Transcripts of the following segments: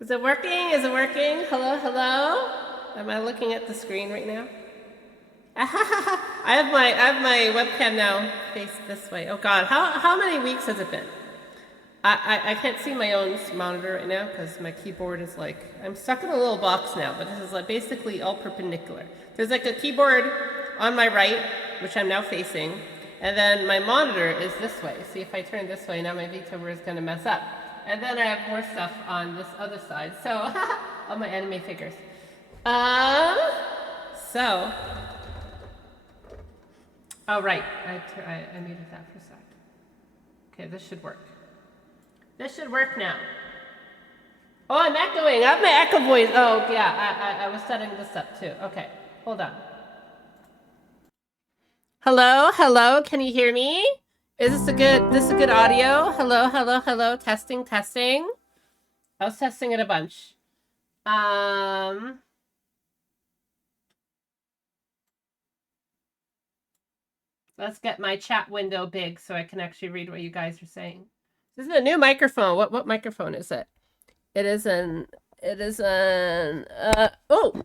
Is it working? Is it working? Hello, hello? Am I looking at the screen right now? I have my webcam now faced this way. Oh God, how many weeks has it been? I can't see my own monitor right now because my keyboard is like I'm stuck in a little box now. But this is like basically all perpendicular. There's like a keyboard on my right, which I'm now facing, and then my monitor is this way. See if I turn this way now, my VTuber is gonna mess up. And then I have more stuff on this other side. So all my anime figures. Um. So. Oh right, I muted that for a sec. Okay, this should work. This should work now. Oh, I'm echoing. I have my echo voice. Oh, yeah, I was setting this up too. Okay, hold on. Hello, hello. Can you hear me? Is this a good audio? Hello, hello, hello. Testing, testing. I was testing it a bunch. Let's get my chat window big so I can actually read what you guys are saying. This is a new microphone. What microphone is it? It is an oh.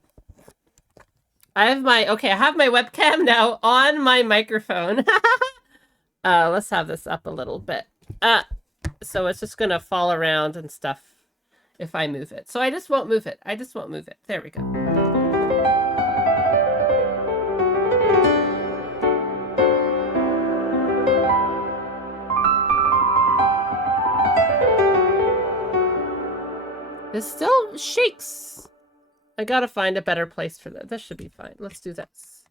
I have my webcam now on my microphone. Let's have this up a little bit. So it's just gonna fall around and stuff if I move it. So I just won't move it. There we go. This still shakes. I gotta find a better place for that. This should be fine. Let's do this.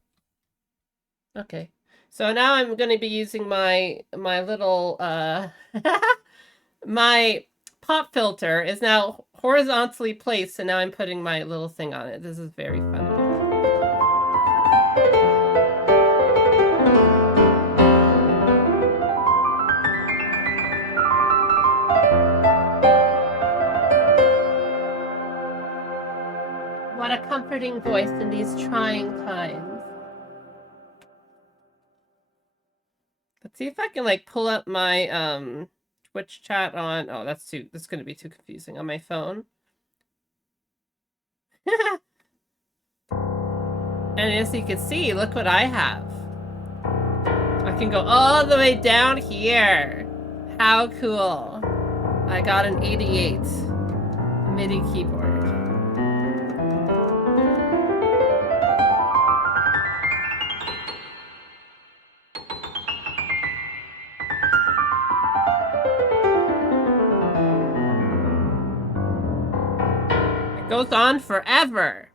Okay. So now I'm going to be using my little my pop filter is now horizontally placed, and now I'm putting my little thing on it. This is very fun. What a comforting voice in these trying times. Let's see if I can like pull up my Twitch chat on. Oh, that's going to be too confusing on my phone. And as you can see, look what I have. I can go all the way down here. How cool. I got an 88 MIDI keyboard. It goes on forever.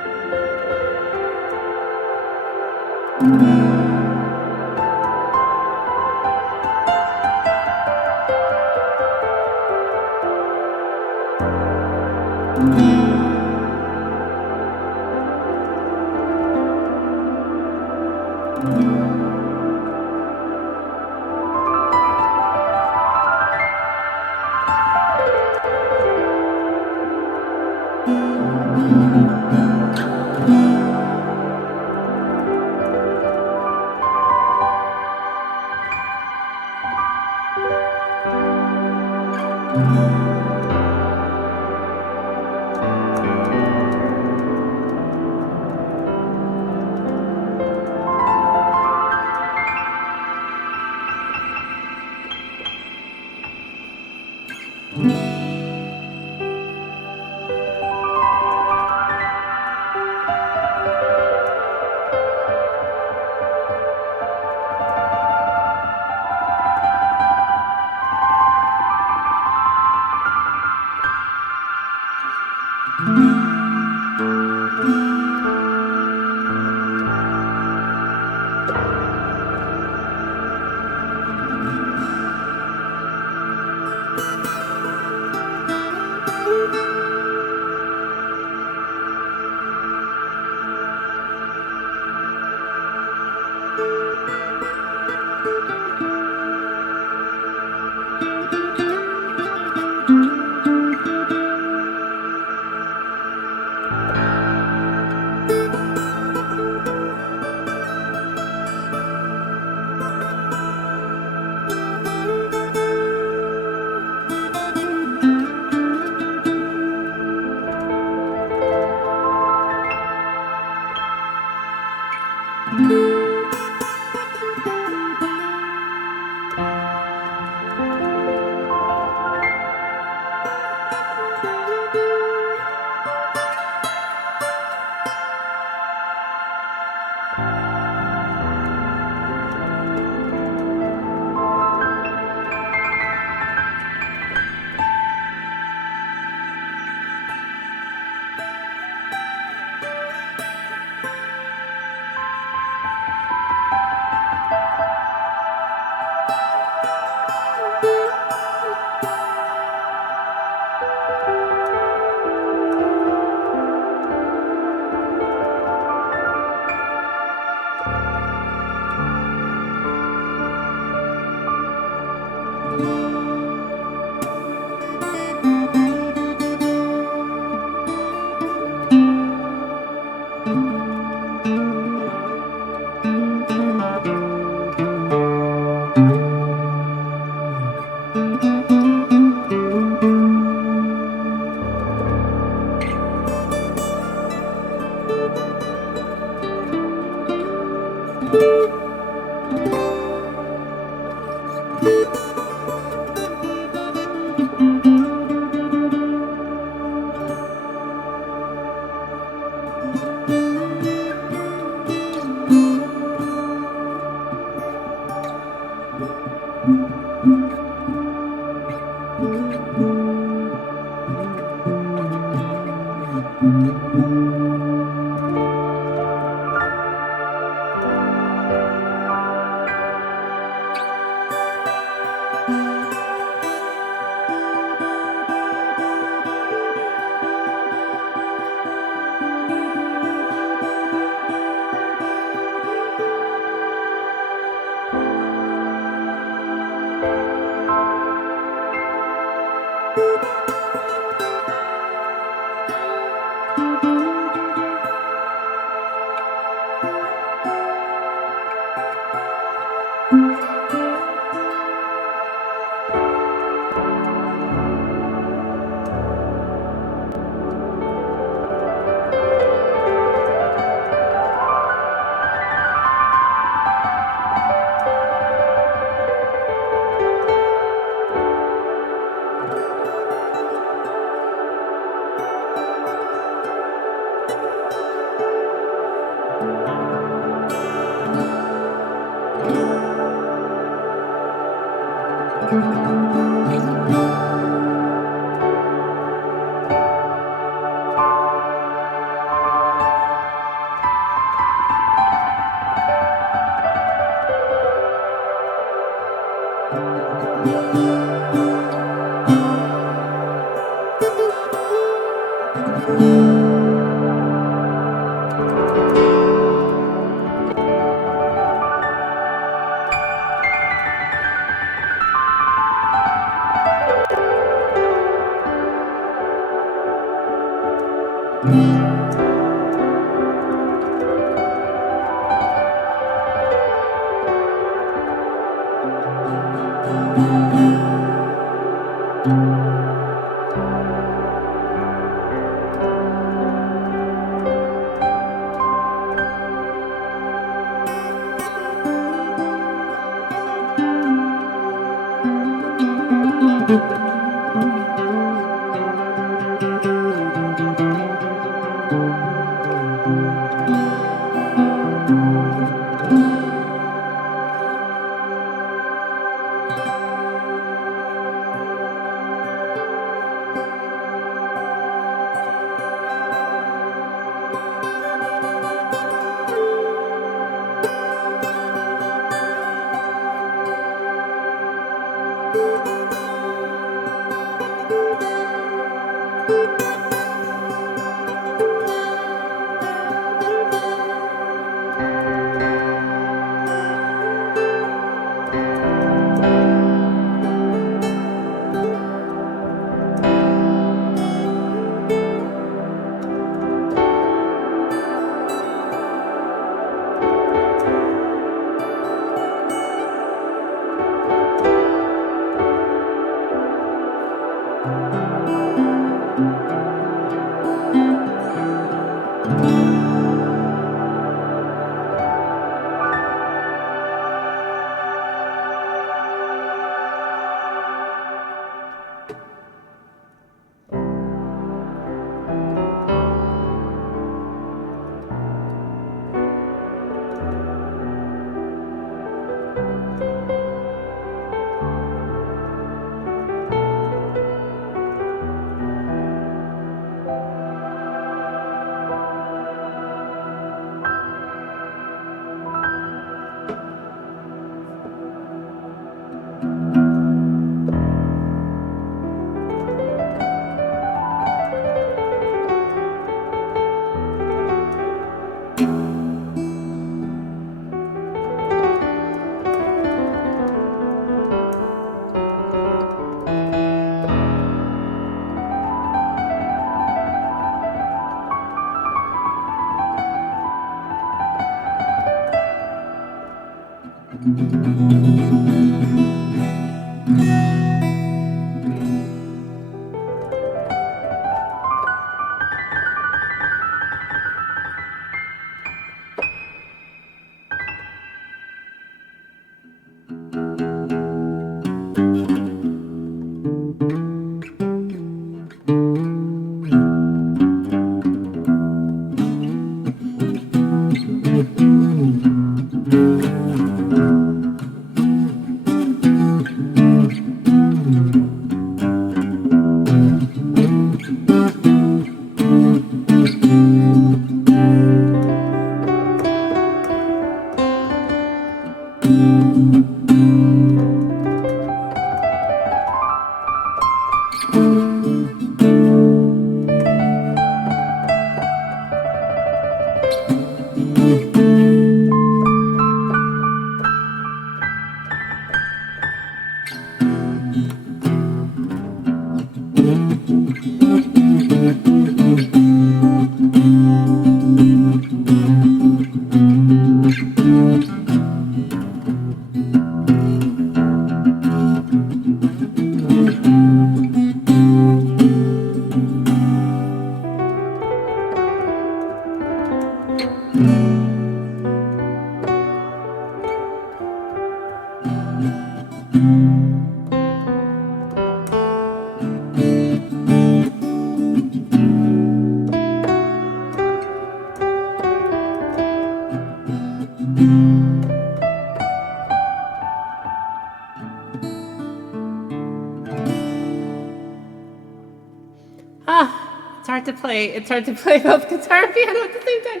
It's hard to play. It's hard to play both guitar and piano at the same time.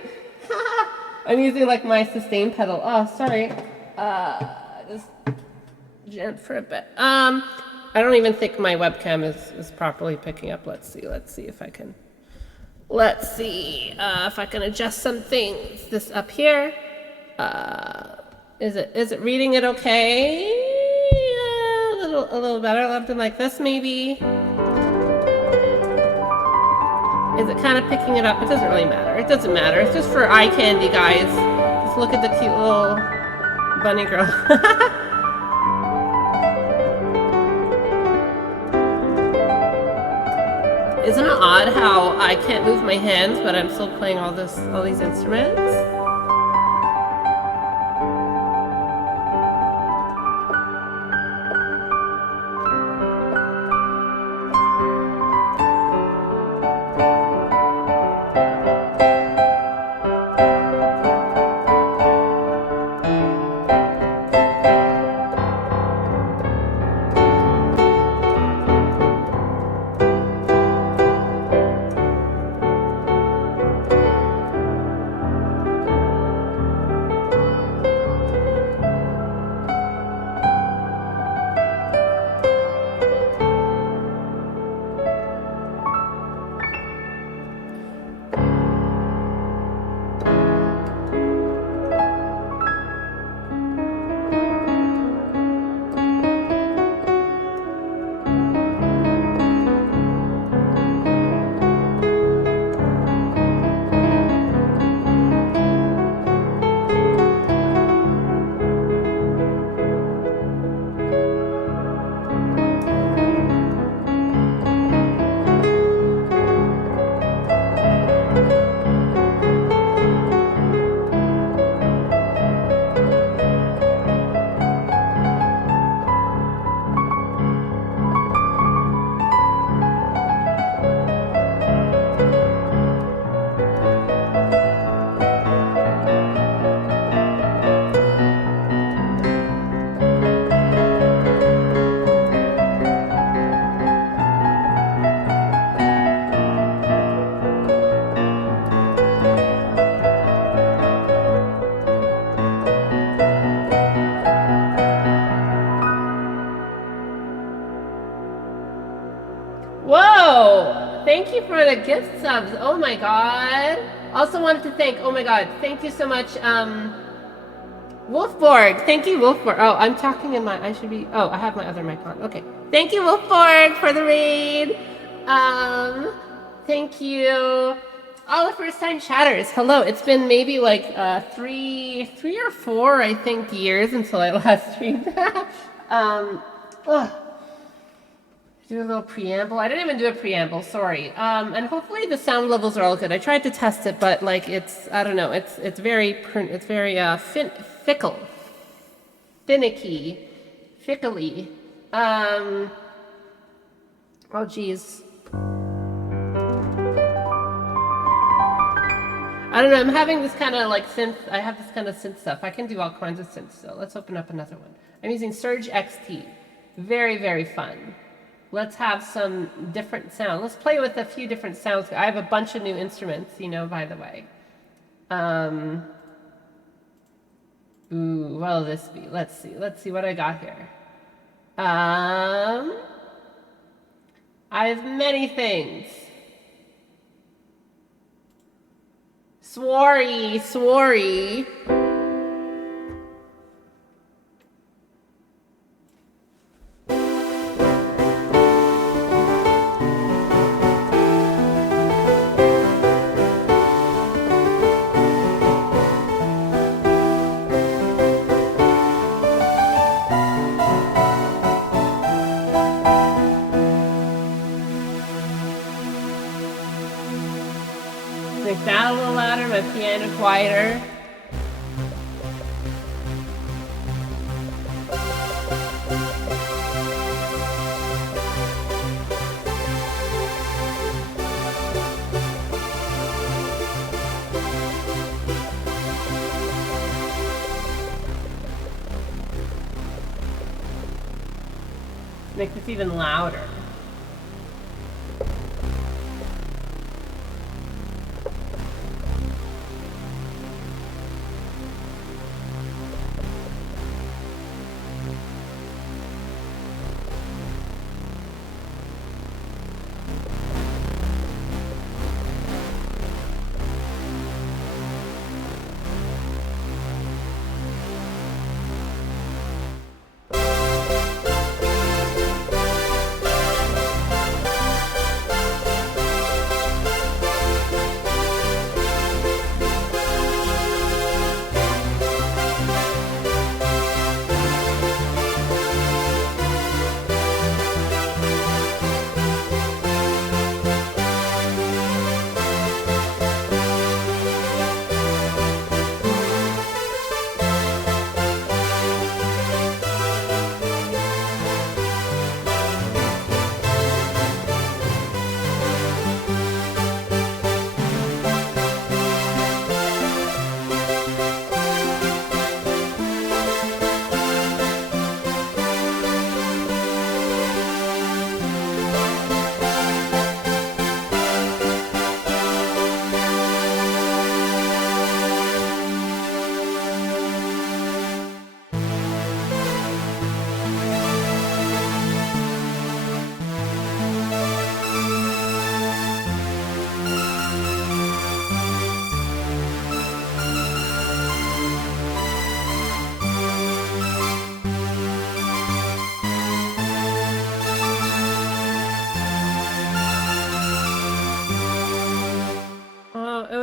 I'm using like my sustain pedal. Oh, sorry. Just jammed for a bit. I don't even think my webcam is properly picking up. Let's see if I can. Let's see if I can adjust some things. This up here. Is it reading it okay? A little better. Something like this maybe. Is it kind of picking it up? It doesn't really matter. It doesn't matter. It's just for eye candy, guys. Just look at the cute little bunny girl. Isn't it odd how I can't move my hands, but I'm still playing all these instruments? Whoa! Thank you for the gift subs. Oh my god. Also wanted to thank, oh my god, thank you so much, Wolfborg. Thank you, Wolfborg. Oh, I'm talking in my, I should be, oh, I have my other mic on. Okay. Thank you, Wolfborg, for the raid. Thank you. All the first time chatters. Hello. It's been maybe like three or four, I think, years until I last streamed. Do a little preamble. I didn't even do a preamble, sorry. And hopefully the sound levels are all good. I tried to test it, but like it's, I don't know, it's very fickle, finicky, fickly. Oh geez. I don't know, I'm having this kind of like synth, I have this kind of synth stuff. I can do all kinds of synths, so let's open up another one. I'm using Surge XT. Very, very fun. Let's have some different sound. Let's play with a few different sounds. I have a bunch of new instruments, you know, by the way. Ooh, what'll this be? Let's see what I got here. I have many things. Sworry. Make that a little louder, my piano quieter. Make this even louder.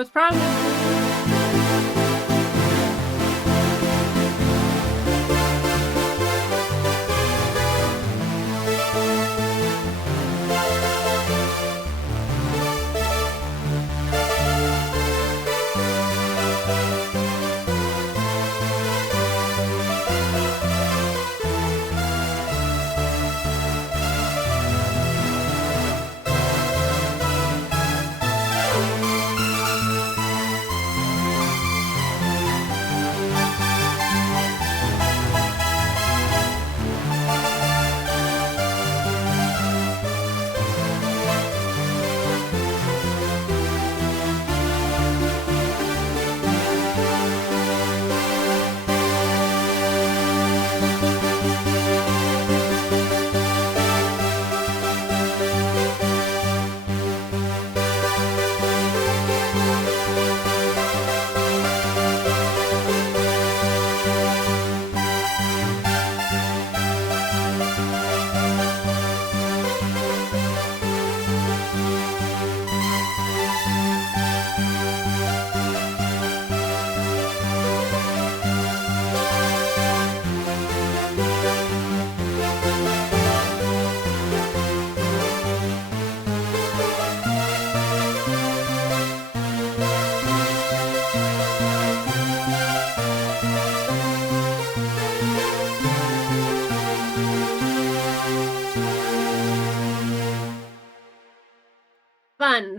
it's probably...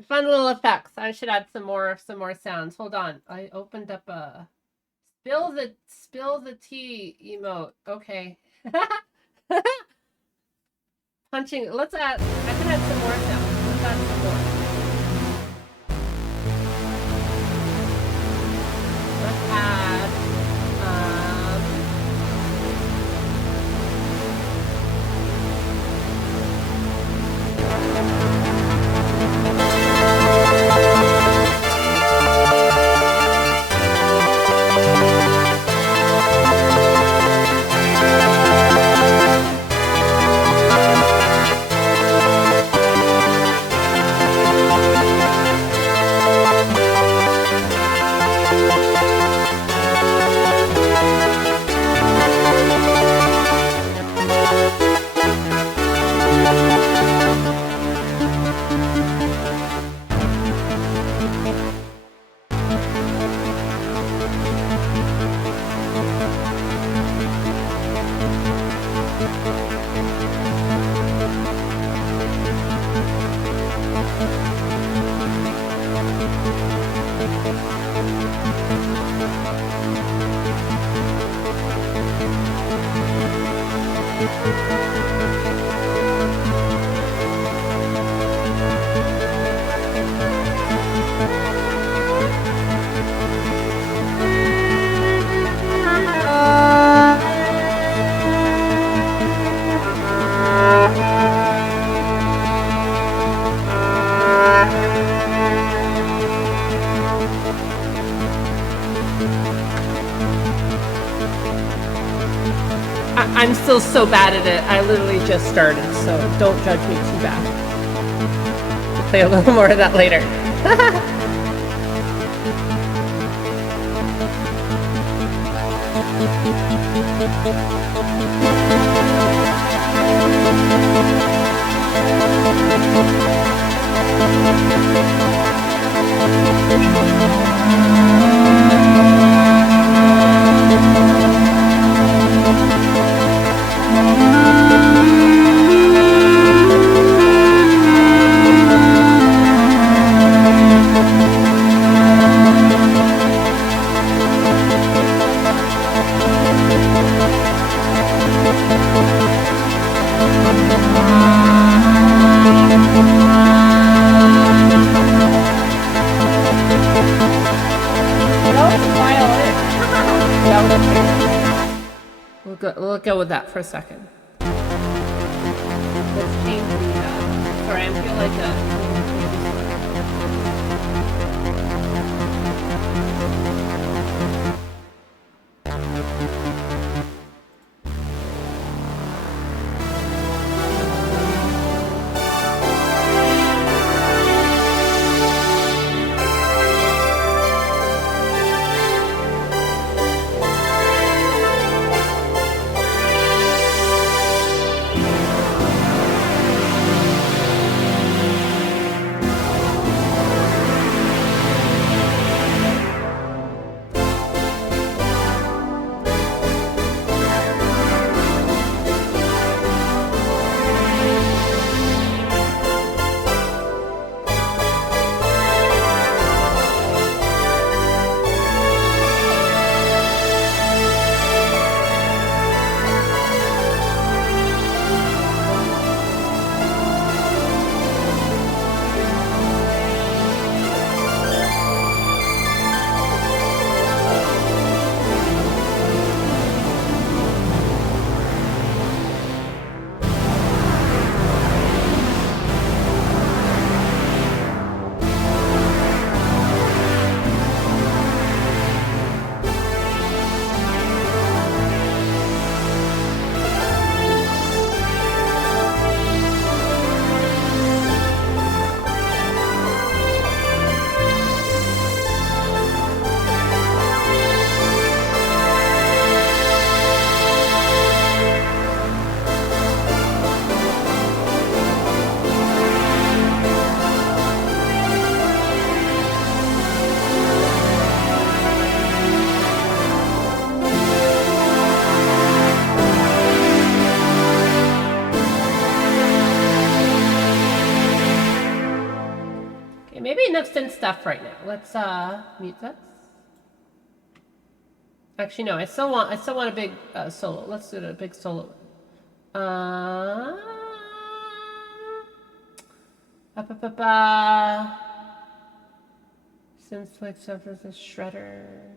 Fun little effects. I should add some more sounds. Hold on. I opened up a spill the tea emote. Okay. Punching. Let's add. I can add some more sounds. Let's add some more. Let's add. I'm still so bad at it. I literally just started, so don't judge me too bad. We'll play a little more of that later. We'll go with that for a second. Let's change the, sorry, I feel like a... maybe enough synth stuff right now. Let's mute that. Actually, no. I still want a big solo. Let's do a big solo. Synth switch up as a shredder.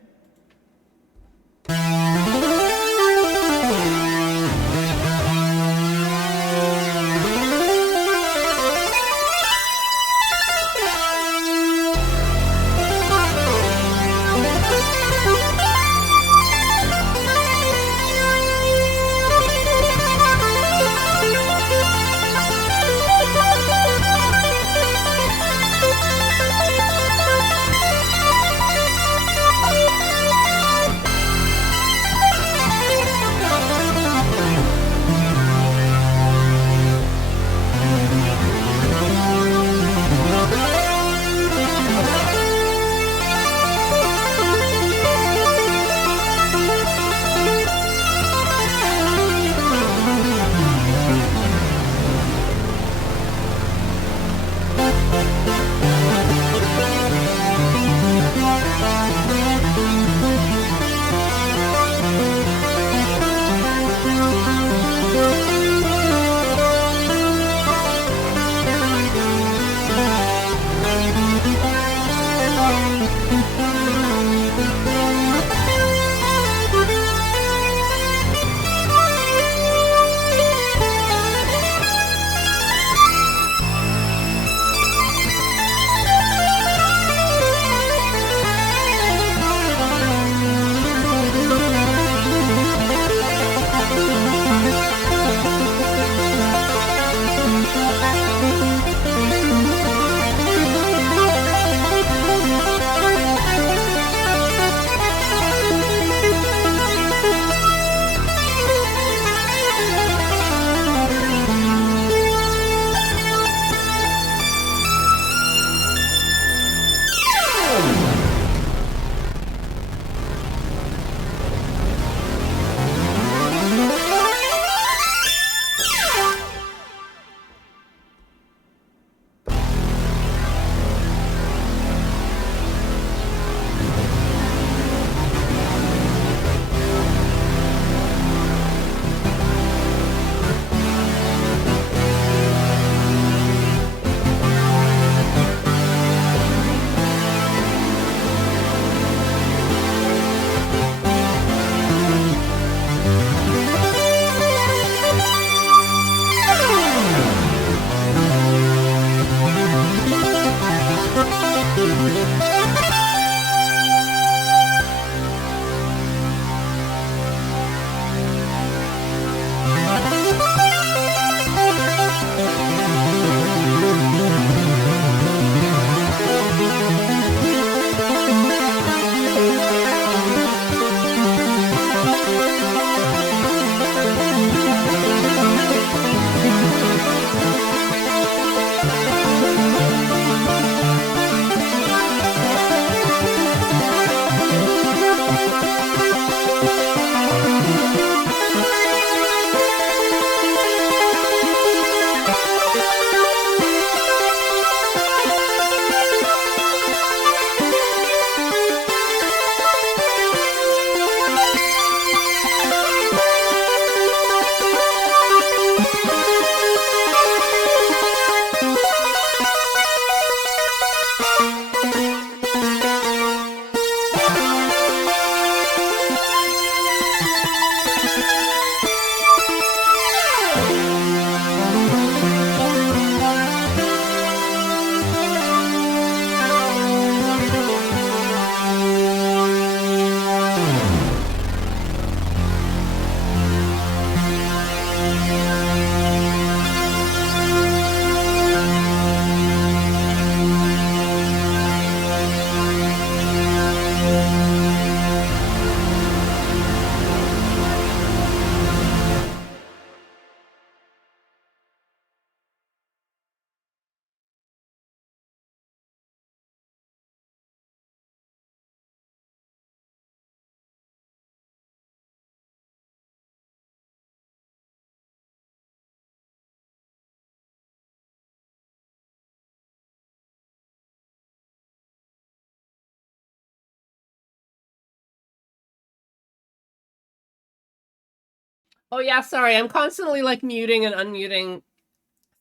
Oh yeah, sorry. I'm constantly like muting and unmuting.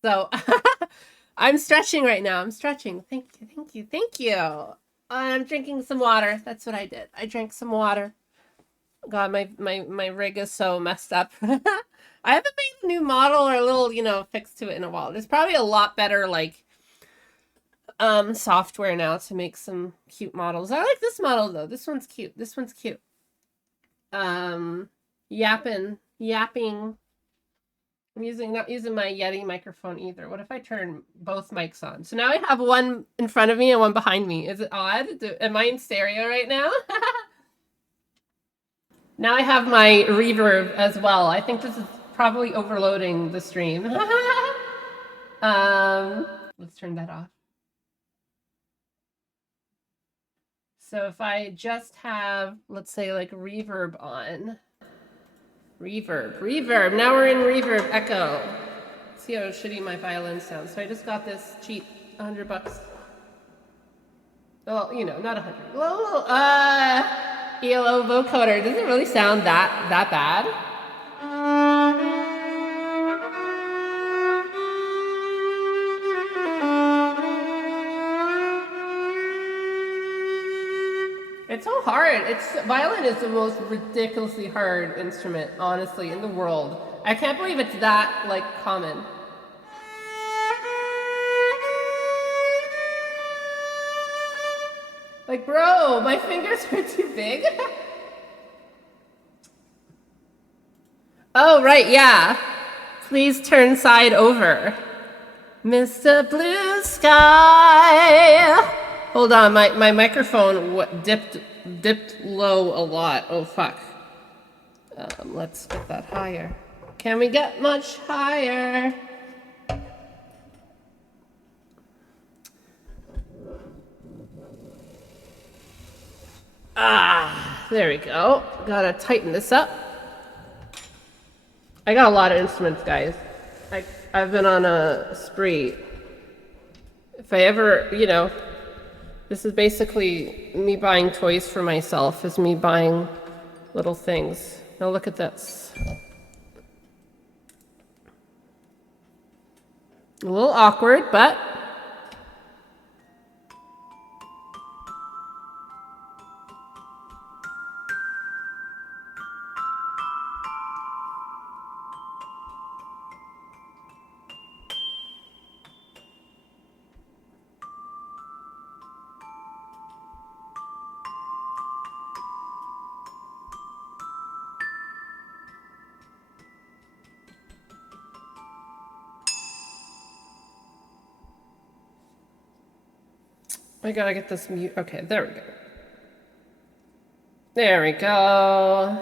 So I'm stretching right now. I'm stretching. Thank you. Thank you. Thank you. I'm drinking some water. That's what I did. I drank some water. God, my rig is so messed up. I haven't made a new model or a little, fix to it in a while. There's probably a lot better like software now to make some cute models. I like this model though. This one's cute. This one's cute. Yapping. I'm not using my Yeti microphone either. What if I turn both mics on? So now I have one in front of me and one behind me. Is it odd? Am I in stereo right now? Now I have my reverb as well. I think this is probably overloading the stream. Let's turn that off. So if I just have, let's say, like reverb on. Reverb. Now we're in reverb echo. See how shitty my violin sounds. So I just got this cheap, $100. Well, not 100. Whoa, ELO vocoder. Does it really sound that bad? It's so hard. Violin is the most ridiculously hard instrument, honestly, in the world. I can't believe it's that like common. Like, bro, my fingers are too big. Oh, right, yeah. Please turn side over. Mr. Blue Sky. Hold on, my microphone dipped low a lot. Oh, fuck. Let's get that higher. Can we get much higher? There we go. Gotta tighten this up. I got a lot of instruments, guys. I've been on a spree. If I ever, this is basically me buying toys for myself, is me buying little things. Now look at this. A little awkward, but I gotta get this mute. Okay, there we go. There we go.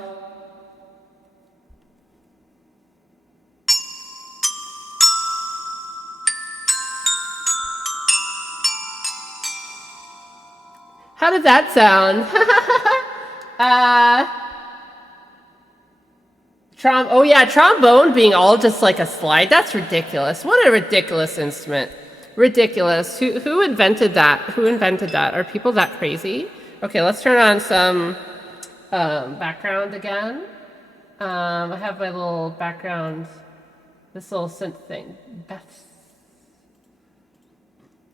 How did that sound? Oh yeah, trombone being all just like a slide. That's ridiculous. What a ridiculous instrument. Ridiculous. Who invented that? Who invented that? Are people that crazy? Okay, let's turn on some background again. I have my little background, this little synth thing.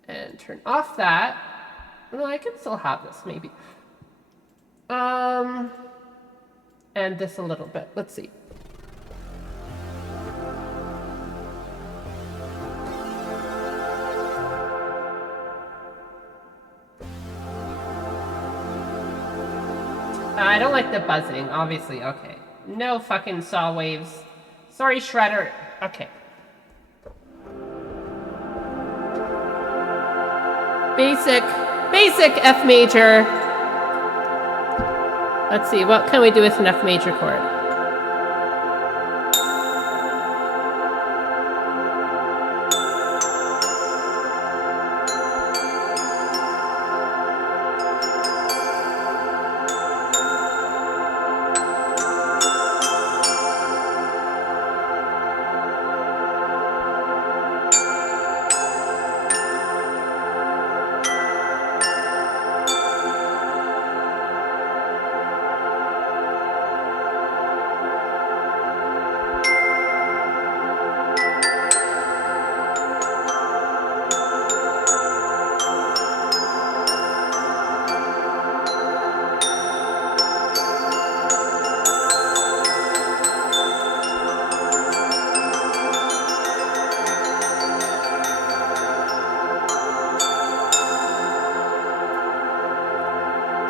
And turn off that. No, I can still have this maybe. And this a little bit. Let's see. I don't like the buzzing, obviously. Okay. No fucking saw waves. Sorry, Shredder. Okay. Basic F major. Let's see, what can we do with an F major chord?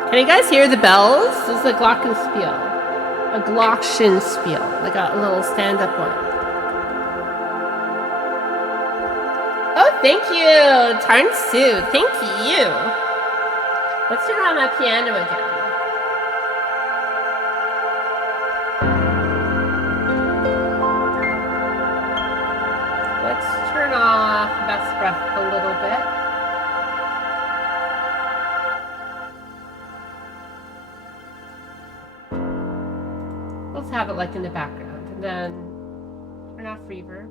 Can you guys hear the bells? This is a glockenspiel. A glockenspiel. Like a little stand-up one. Oh, thank you, Tarn Sue. Thank you. Let's turn on my piano again. Let's turn off Best Breath a little bit. Let's have it like in the background, and then turn off reverb.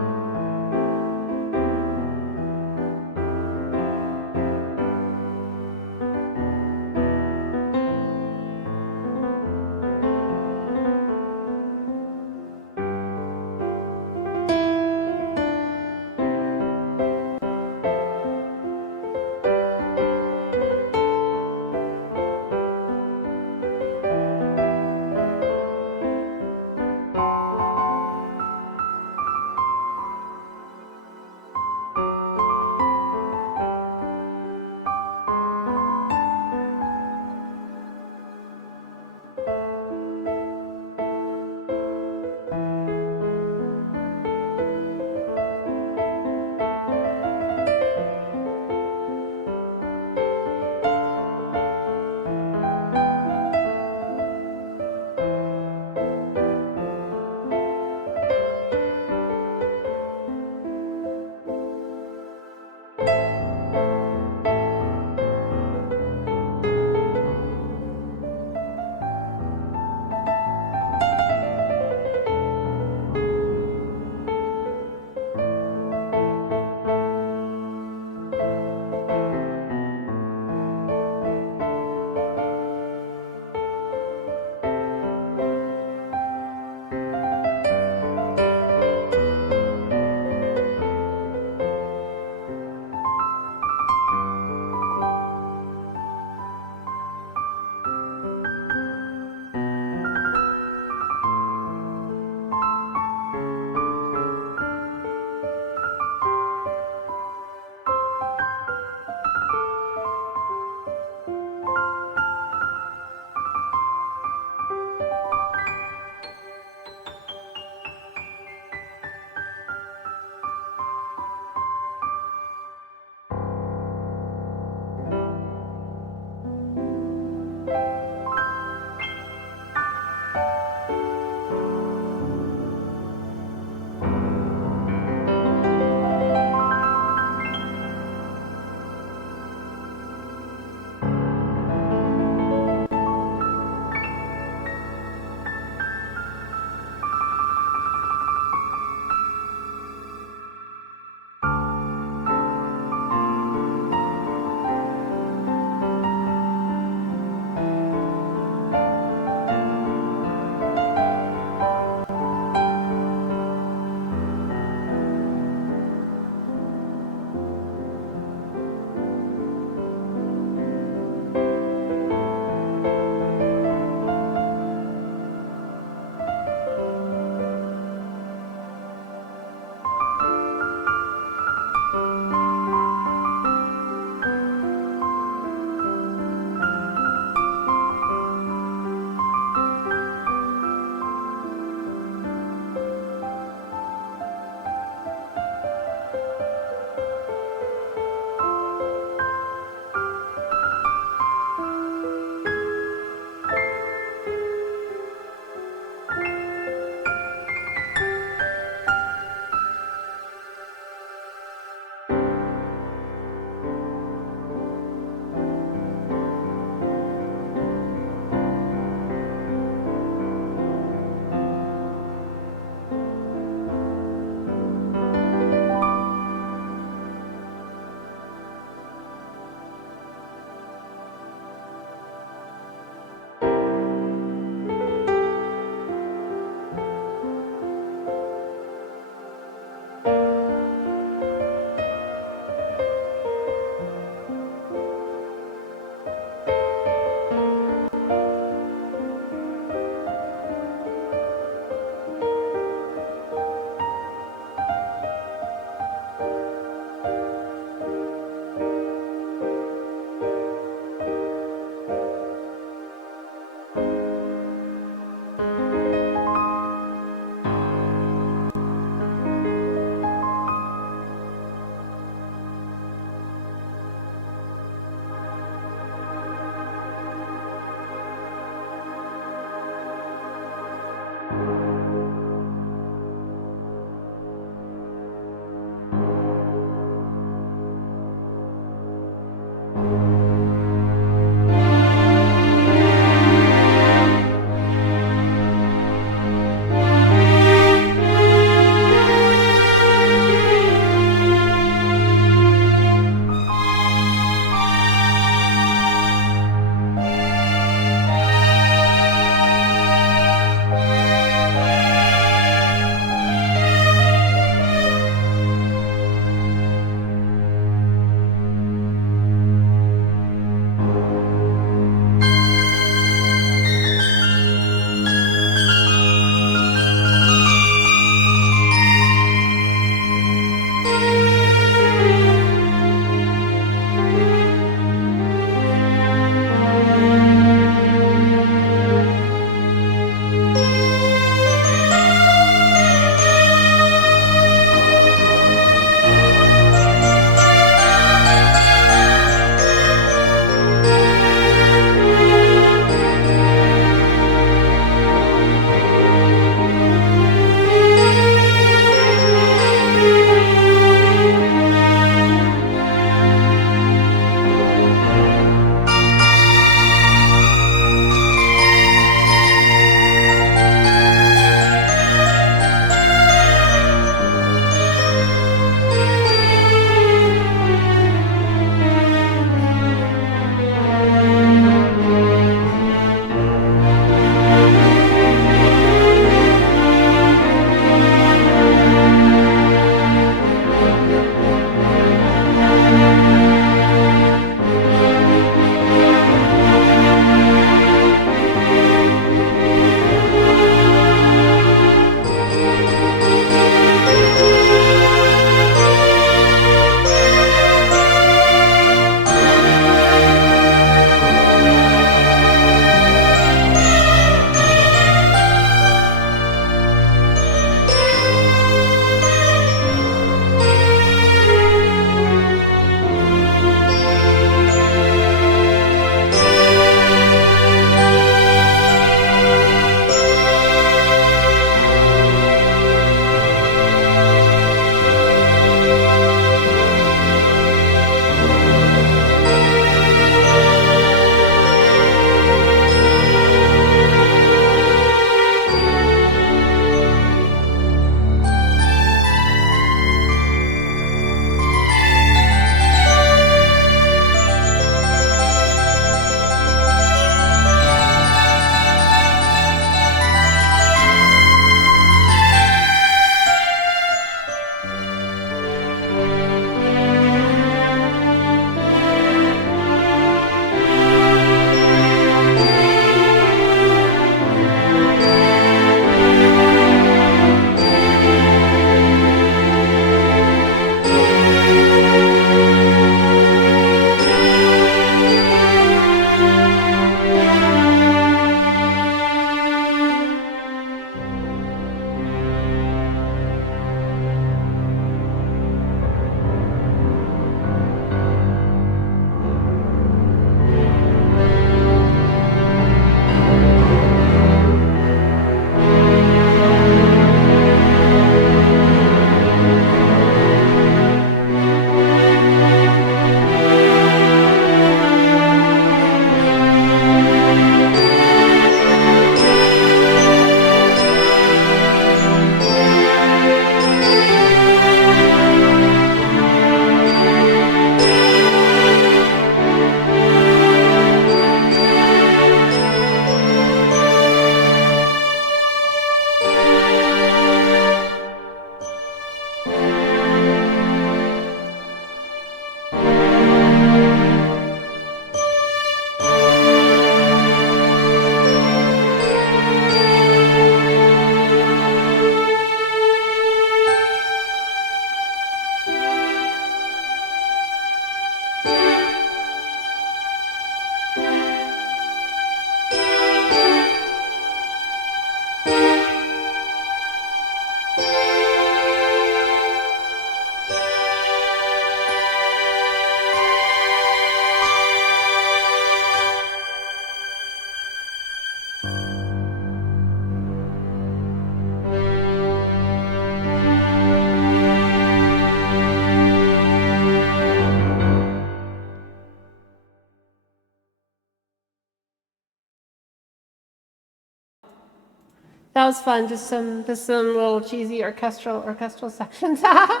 That was fun. Just some little cheesy orchestral sections. I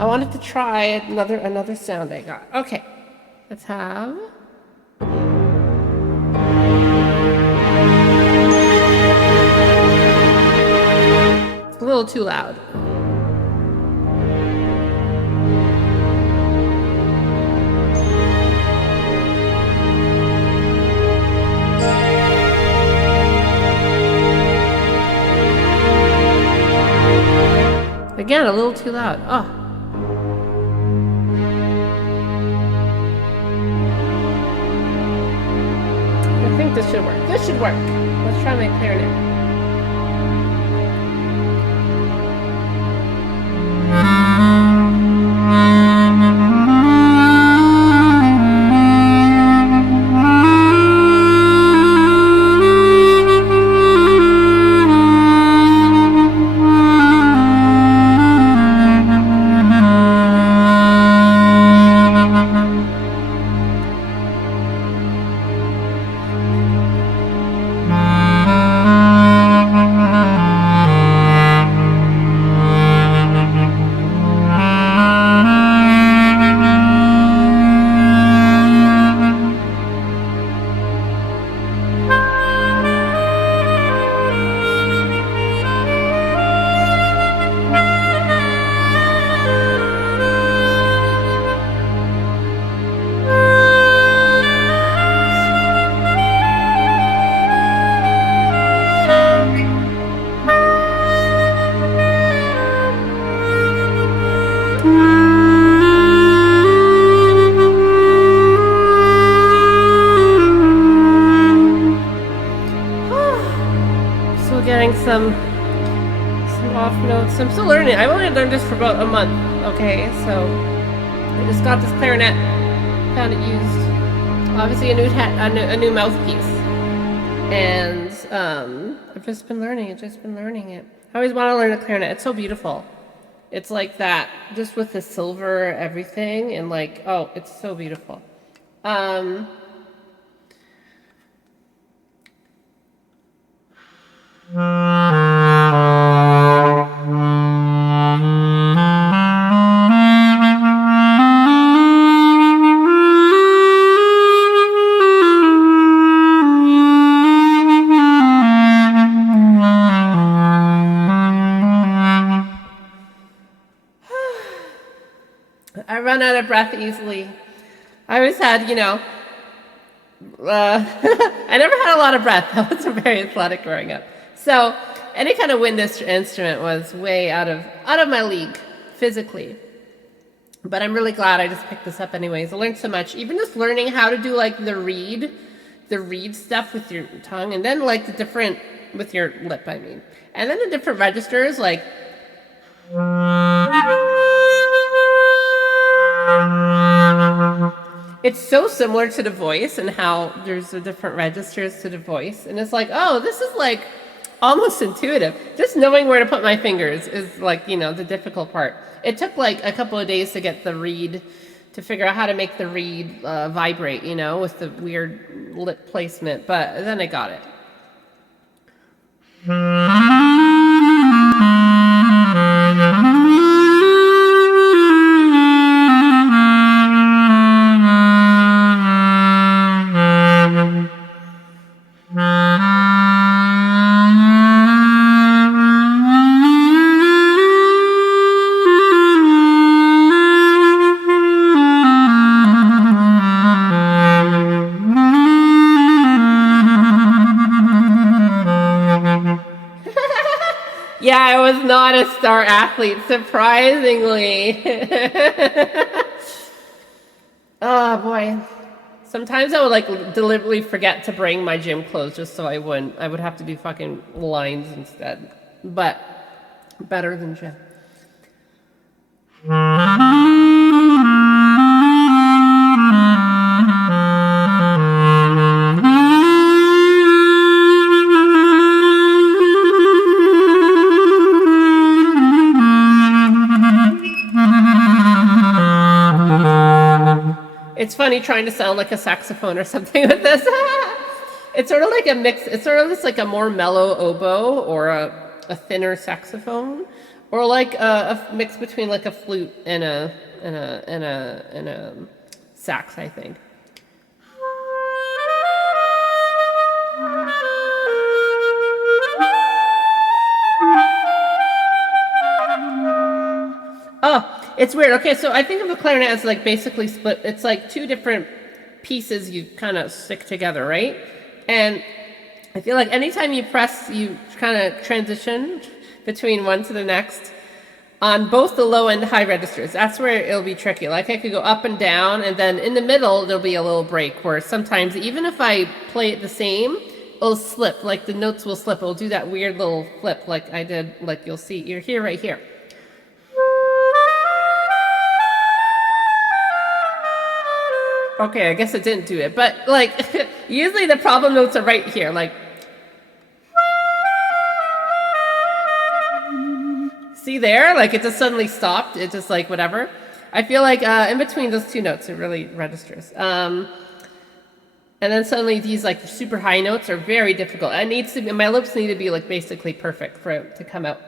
wanted to try another sound I got. Okay, let's have. It's a little too loud. Again, a little too loud. Oh. I think this should work. This should work. Let's try my clarinet. Getting some off notes. I'm still learning. I've only learned this for about a month. Okay, so I just got this clarinet. Found it used. Obviously, a new mouthpiece, and I've just been learning it. I always want to learn the clarinet. It's so beautiful. It's like that, just with the silver everything, and like, oh, it's so beautiful. I run out of breath easily. I always had, I never had a lot of breath. I wasn't very athletic growing up. So any kind of wind instrument was way out of my league physically. But I'm really glad I just picked this up anyways. I learned so much. Even just learning how to do like the reed stuff with your tongue, and then like the different, with your lip, I mean. And then the different registers, like it's so similar to the voice and how there's the different registers to the voice. And it's like, oh, this is like almost intuitive. Just knowing where to put my fingers is like, the difficult part. It took like a couple of days to get the reed, to figure out how to make the reed vibrate, with the weird lip placement. But then I got it. Yeah, I was not a star athlete, surprisingly. Oh boy. Sometimes I would like deliberately forget to bring my gym clothes just so I would have to do fucking lines instead. But better than gym. It's funny trying to sound like a saxophone or something with this. It's sort of like a mix. It's sort of just like a more mellow oboe or a thinner saxophone, or like a mix between like a flute and a sax, I think. Oh, it's weird. Okay, so I think of the clarinet as like basically split. It's like two different pieces you kind of stick together, right? And I feel like anytime you press, you kind of transition between one to the next on both the low and high registers. That's where it'll be tricky. Like I could go up and down, and then in the middle, there'll be a little break where sometimes, even if I play it the same, it'll slip. Like the notes will slip. It'll do that weird little flip like I did, like you'll see. You're here, right here. Okay, I guess it didn't do it, but like usually the problem notes are right here, like see there, like it just suddenly stopped. It just like whatever. I feel like in between those two notes it really registers. And then suddenly these like super high notes are very difficult. It needs to be, my lips need to be like basically perfect for it to come out.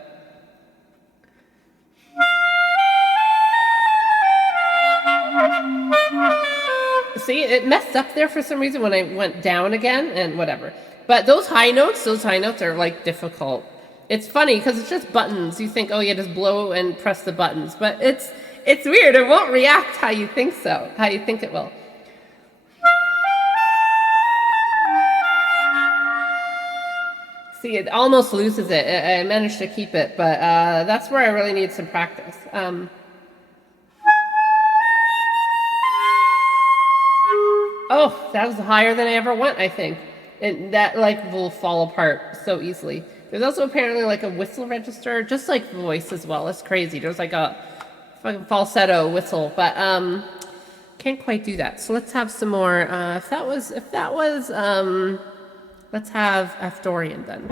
See, it messed up there for some reason when I went down again and whatever. But those high notes are like difficult. It's funny because it's just buttons. You think, oh yeah, just blow and press the buttons. But it's weird. It won't react how you think it will. See, it almost loses it. I managed to keep it, but that's where I really need some practice. Oh, that was higher than I ever went, I think. And that like will fall apart so easily. There's also apparently like a whistle register, just like voice as well. It's crazy. There's like a fucking falsetto whistle, but can't quite do that. So let's have some more. If that was let's have F Dorian then.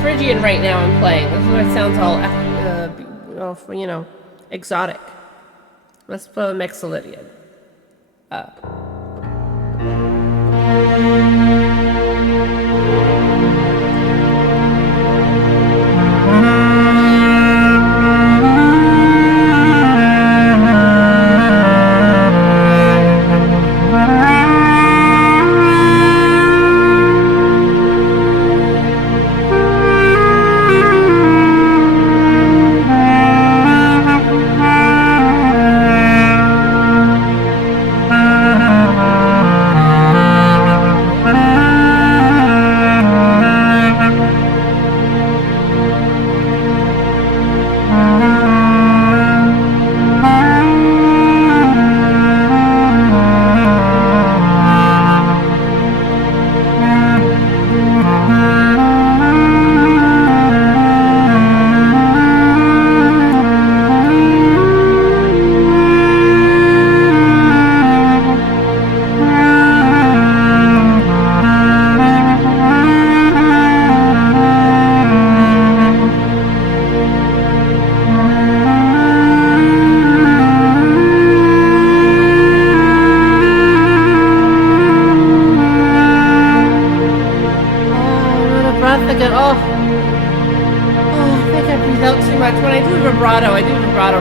Phrygian right now I'm playing. This is why it sounds all, you know, exotic. Let's play a Mixolydian. felt too much. When I do vibrato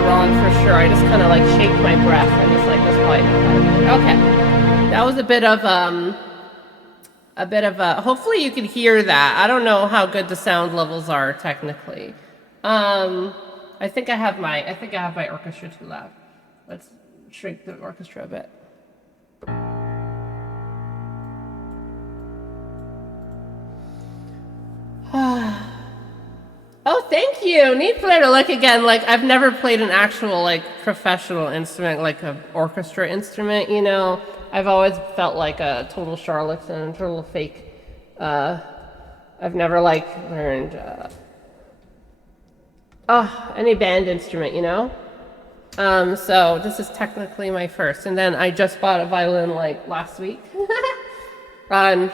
wrong for sure. I just kind of like shake my breath and just like this probably. Okay, that was a bit of hopefully you can hear that. I don't know how good the sound levels are technically. I think I have my orchestra too loud. Let's shrink the orchestra a bit. Oh, thank you. Neat player. Like again, like I've never played an actual like professional instrument, like an orchestra instrument. You know, I've always felt like a total charlatan, total fake. I've never like learned any band instrument. You know. So this is technically my first, and then I just bought a violin like last week on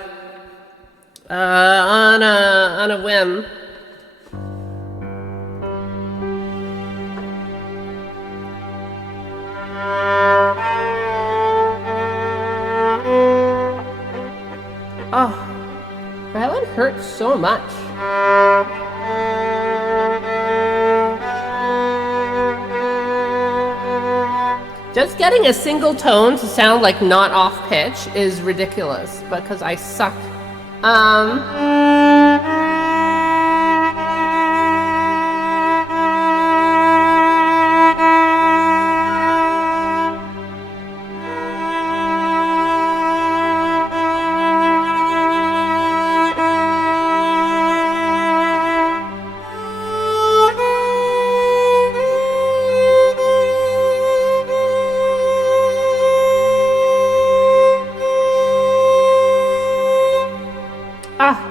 a whim. Oh, violin hurts so much. Just getting a single tone to sound like not off pitch is ridiculous because I suck.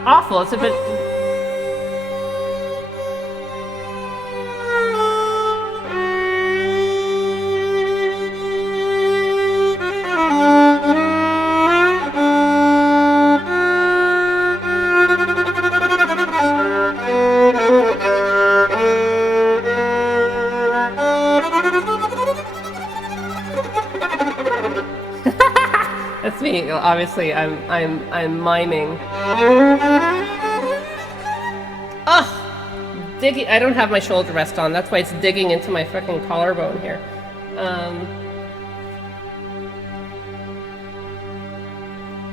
Awful. It's a bit. That's me. Obviously, I'm miming. Oh, digging. I don't have my shoulder rest on. That's why it's digging into my fucking collarbone here.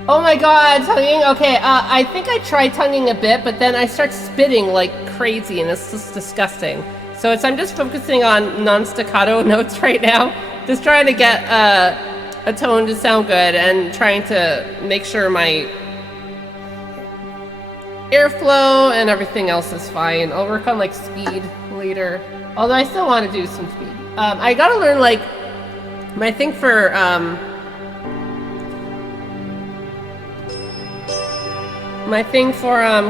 Oh my god, tonguing. Okay, I think I tried tonguing a bit, but then I start spitting like crazy, and it's just disgusting. So I'm just focusing on non-staccato notes right now, just trying to get a tone to sound good, and trying to make sure my airflow and everything else is fine. I'll work on like speed later, although I still want to do some speed. I gotta learn like my thing for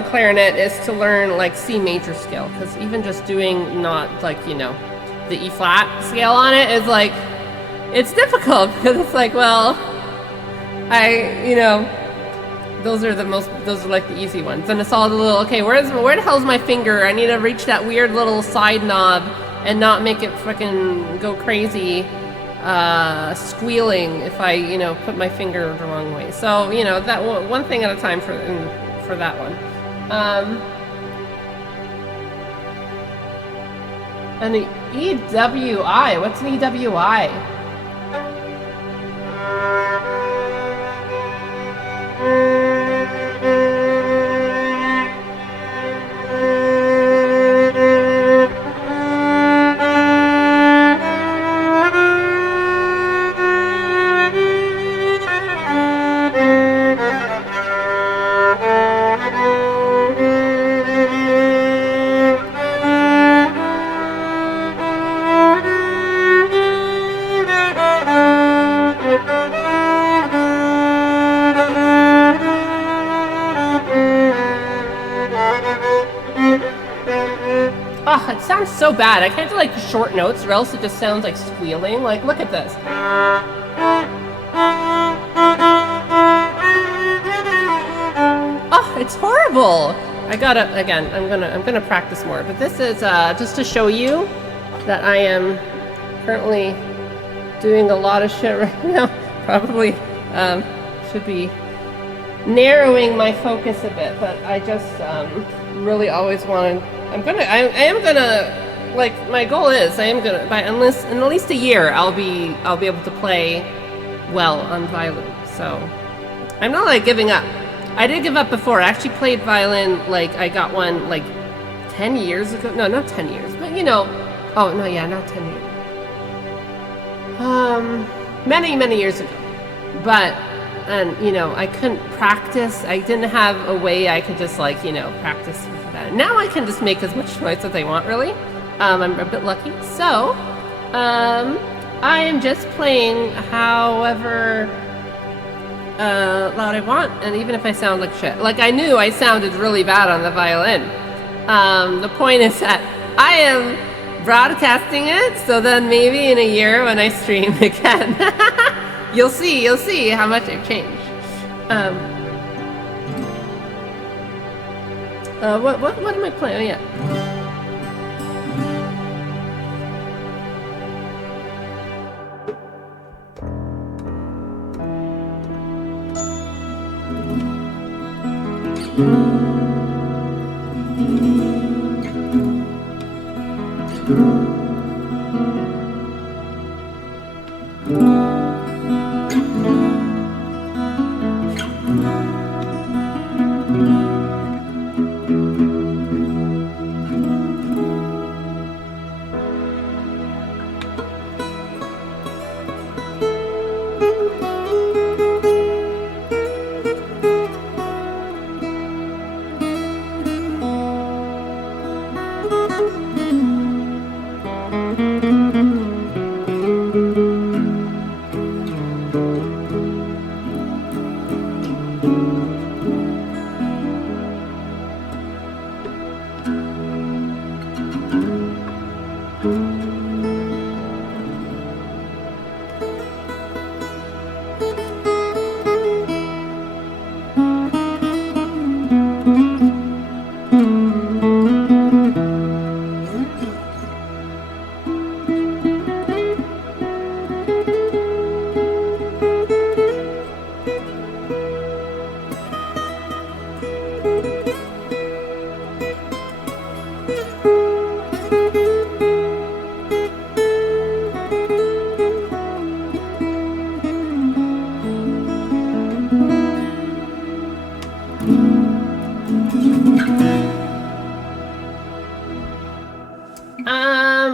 clarinet is to learn like C major scale, because even just doing not like, you know, the E flat scale on it is like, it's difficult because it's like, well, those are like the easy ones, and it's all the little, okay, where the hell's my finger? I need to reach that weird little side knob and not make it fucking go crazy, squealing if I, put my finger the wrong way. So, that one thing at a time for that one. An EWI. What's an EWI? It sounds so bad. I can't do like short notes or else it just sounds like squealing. Like, look at this. Oh, it's horrible. I'm gonna practice more. But this is just to show you that I am currently doing a lot of shit right now. Probably should be narrowing my focus a bit, but I just really always wanted. I am gonna like my goal is I am gonna by unless in at least a year I'll be able to play well on violin. So I'm not like giving up. I did give up before. I actually played violin, like I got one like 10 years ago. No, not 10 years, but you know, oh no, yeah, not 10 years. Many years ago. But and you know, I couldn't practice. I didn't have a way I could just like, you know, practice with that. Now I can just make as much noise as I want, really. I'm a bit lucky. So, I am just playing however loud I want, and even if I sound like shit. Like I knew I sounded really bad on the violin. The point is that I am broadcasting it, so then maybe in a year when I stream again, you'll see how much I've changed. What am I playing? Oh yeah.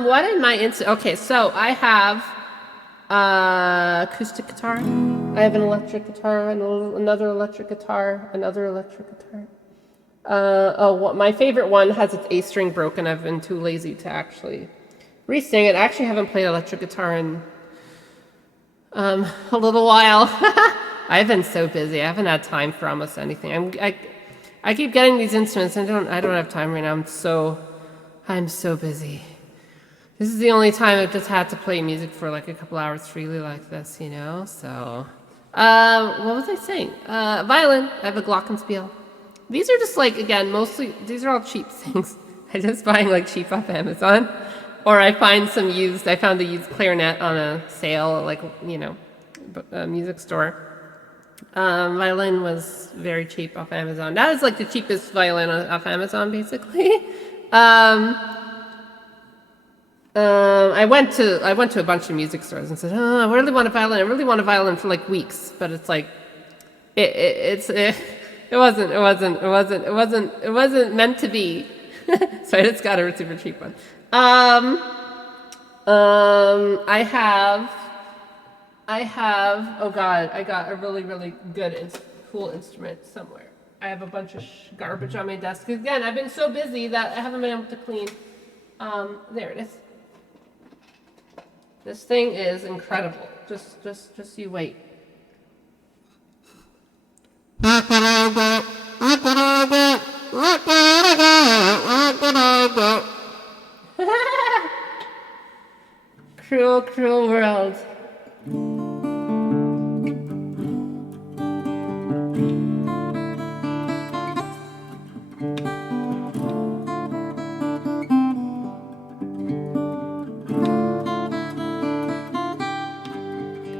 What in my okay, so I have acoustic guitar. I have an electric guitar, another electric guitar, another electric guitar. My favorite one has its A string broken. I've been too lazy to actually re-sing it. I actually haven't played electric guitar in a little while. I've been so busy. I haven't had time for almost anything. I keep getting these instruments. I don't have time right now. I'm so busy. This is the only time I've just had to play music for like a couple hours freely like this, you know? So, what was I saying? Violin. I have a glockenspiel. These are just like, again, mostly, these are all cheap things. I'm just buying like cheap off Amazon. Or I found a used clarinet on a sale, like, you know, a music store. Violin was very cheap off Amazon. That is like the cheapest violin off Amazon, basically. I went to a bunch of music stores and said, "Oh, I really want a violin. I really want a violin for like weeks." But it's like, it wasn't meant to be. So I just got a super cheap one. I have. Oh God, I got a really good cool instrument somewhere. I have a bunch of garbage on my desk. Again, I've been so busy that I haven't been able to clean. There it is. This thing is incredible. Just you wait. Cruel world.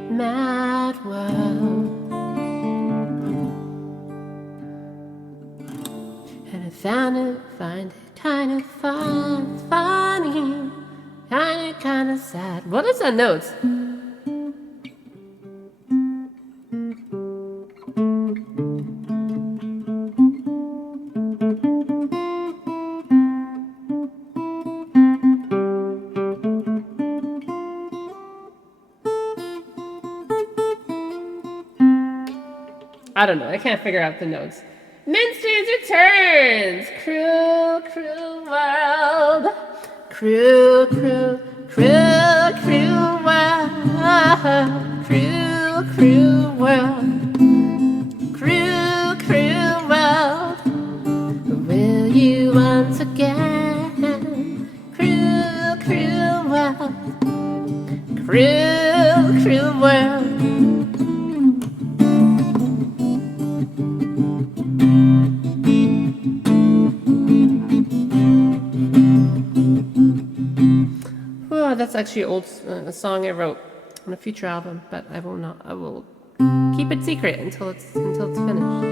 Mad world. And I find it kind of funny. What is that note? I don't know. I can't figure out the notes. Minster's returns! Cruel, cruel world. Cruel, cruel, cruel, cruel world. Cruel, cruel world. Cruel, cruel world. Will you once again? Cruel, cruel world. Cruel, cruel world. Oh, that's actually a song I wrote on a future album, but I will not. I will keep it secret until it's finished.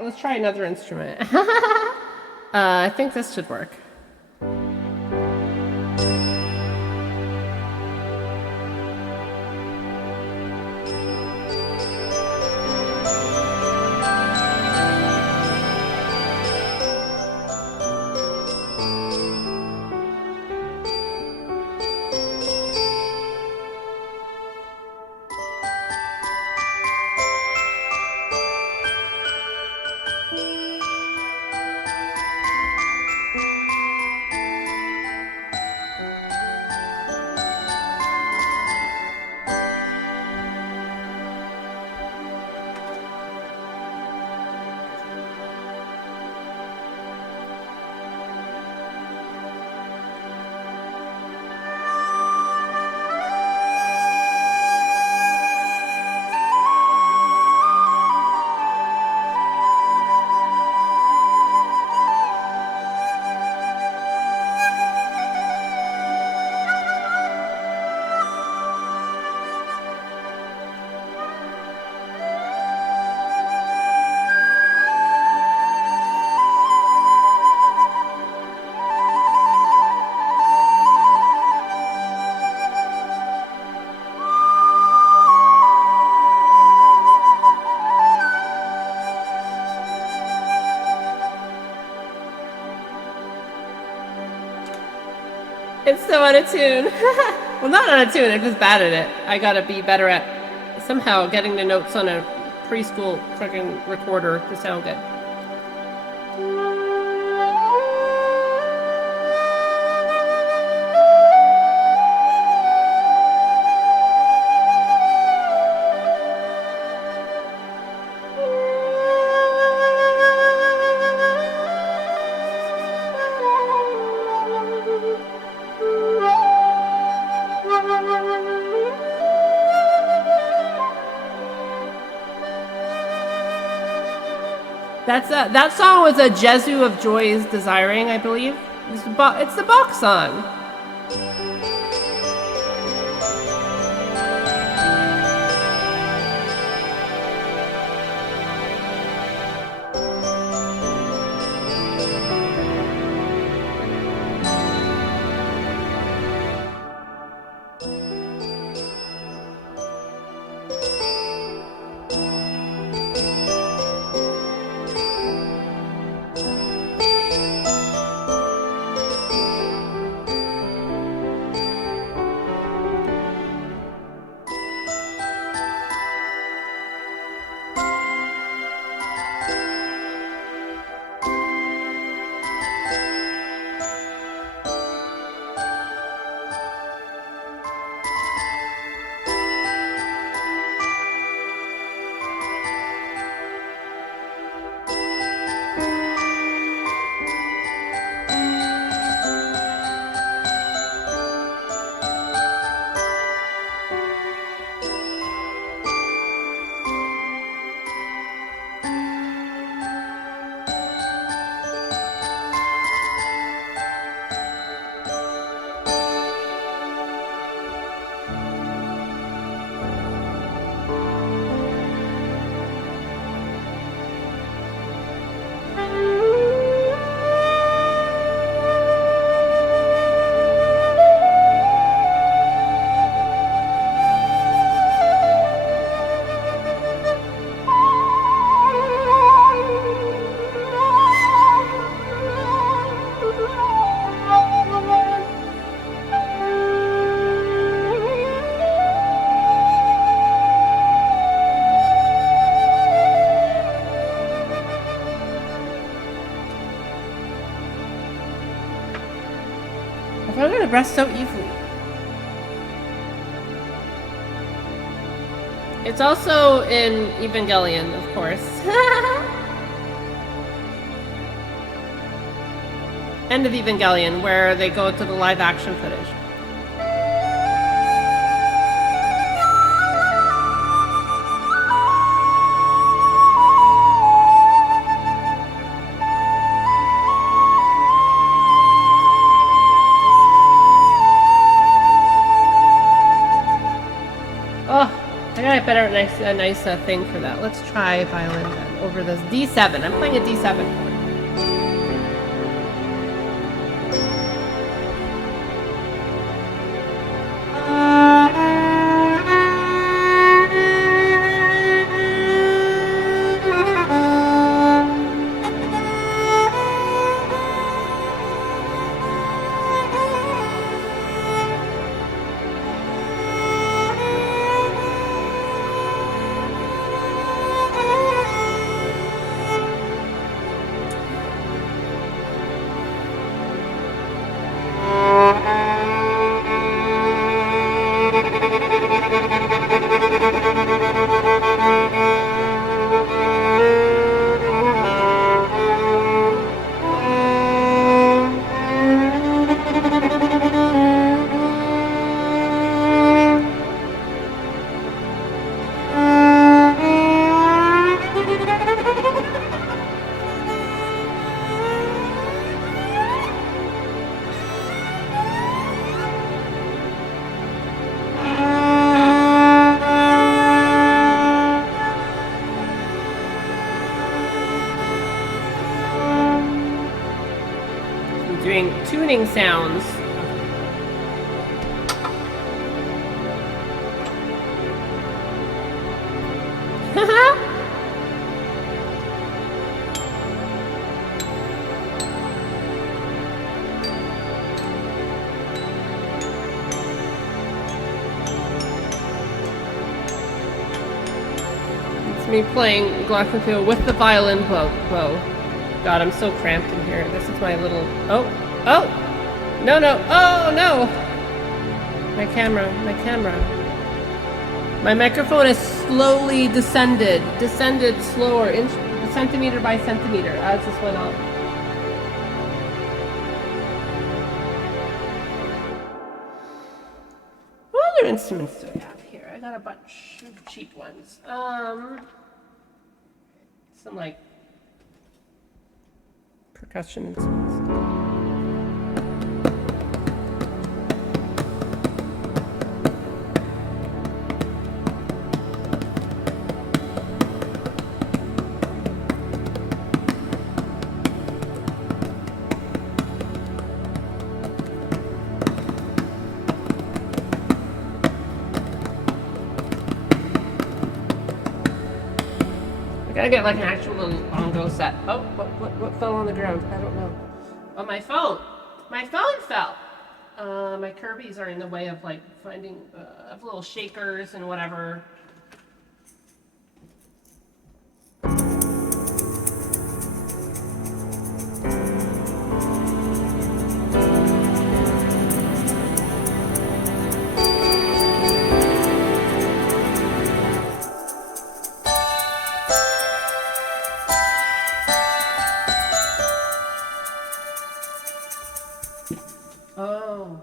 Let's try another instrument. I think this should work. It's so out of tune. Well, not out of tune, I'm just bad at it. I gotta be better at somehow getting the notes on a preschool freaking recorder to sound good. That song was a Jesu of Joy's Desiring, I believe. It's the Bach song. I found her to rest so easily. It's also in Evangelion, of course. End of Evangelion, where they go to the live action footage. I better a nice thing for that. Let's try violin then over this D7. I'm playing a D7 chord. Tuning sounds. It's me playing glockenspiel with the violin bow. God, I'm so cramped in here. This is my little... Oh! No! Oh, no! My camera. My microphone is slowly descended slower, centimeter by centimeter as this went on. What other instruments do I have here? I got a bunch of cheap ones. Some like percussion instruments. I gotta get like an actual little bongo set. Oh, what fell on the ground? I don't know. Oh, my phone. My phone fell. My Kirby's are in the way of like finding of little shakers and whatever. Oh.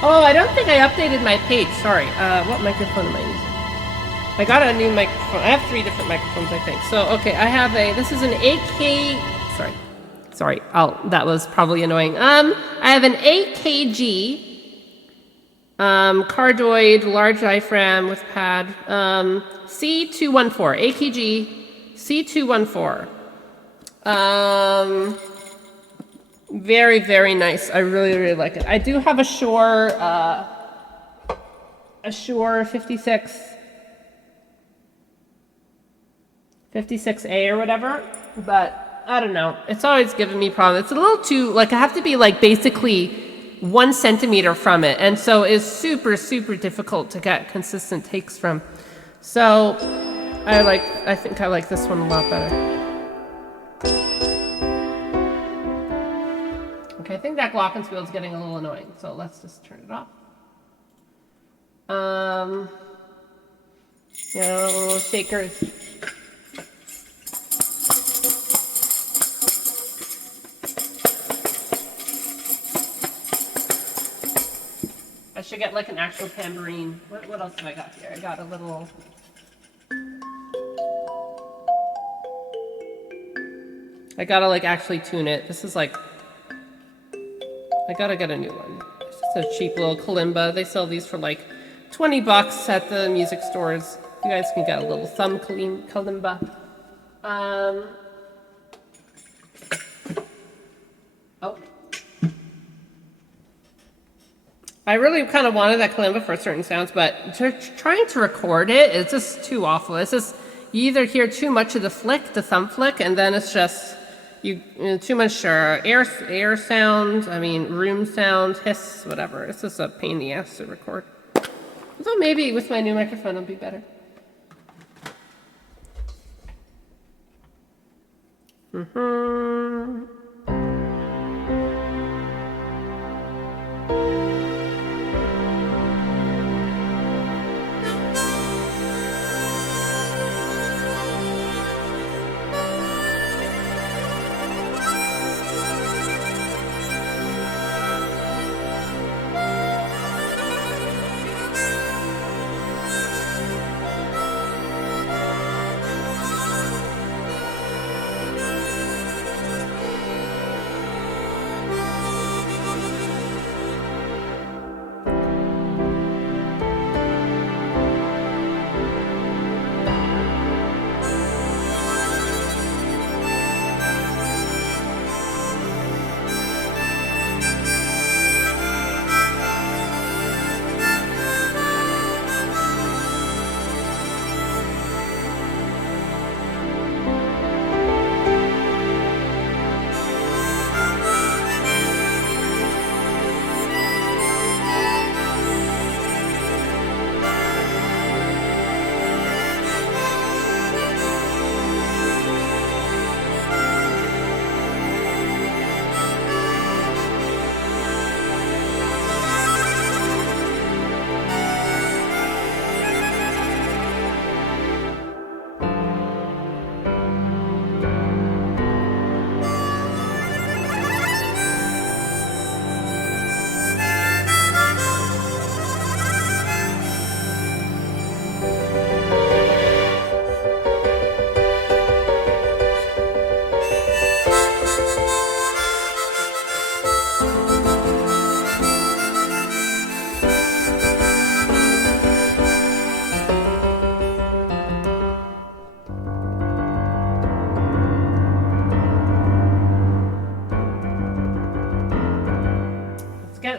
Oh, I don't think I updated my page. Sorry. What microphone am I using? I got a new microphone. I have 3 different microphones, I think. So, okay, I have this is an AK. Sorry. That was probably annoying. I have an AKG cardioid large diaphragm with pad. C214. AKG C214. Very, very nice. I really, really like it. I do have a Shure 56A or whatever, but I don't know. It's always given me problems. It's a little too, like, I have to be like basically 1 centimeter from it, and so it's super, super difficult to get consistent takes from. So I think I like this one a lot better. Okay, I think that glockenspiel is getting a little annoying, so let's just turn it off. Little shakers. I should get like an actual tambourine. What else have I got here? I got a little. I gotta like actually tune it. This is like. I gotta get a new one. It's just a cheap little kalimba. They sell these for like $20 at the music stores. You guys can get a little thumb kalimba. Oh. I really kind of wanted that kalimba for certain sounds, but trying to record it, it's just too awful. It's just, you either hear too much of the thumb flick, and then it's just, too much air sound, room sound, hiss, whatever. It's just a pain in the ass to record. So maybe with my new microphone it'll be better.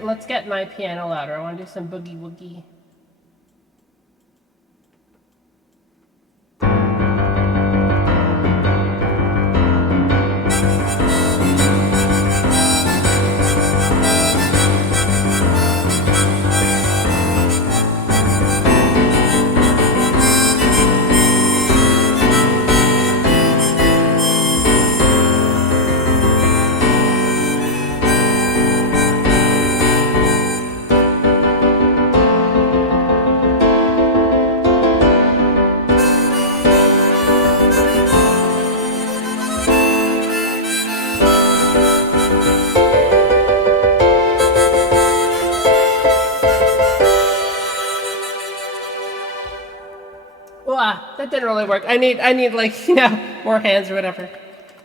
let's get my piano louder. I want to do some boogie woogie. That didn't really work. I need like, more hands or whatever.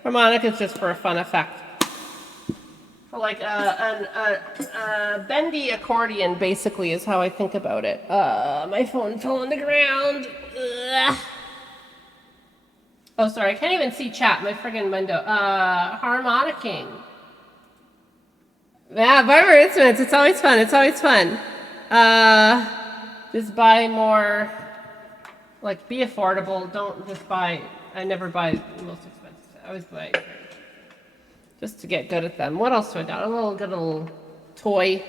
Harmonica's just for a fun effect. For like a bendy accordion, basically, is how I think about it. My phone fell on the ground. Ugh. Oh, sorry, I can't even see chat. My friggin' window. Harmonicking. Yeah, barber instruments. It's always fun. It's always fun. Just buy more. Like, be affordable. Don't just buy. I never buy the most expensive. I always buy just to get good at them. What else do I got? A little toy.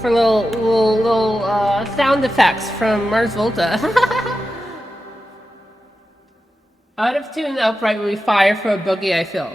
For little sound effects from Mars Volta. Out of tune, upright will be fire for a boogie, I feel.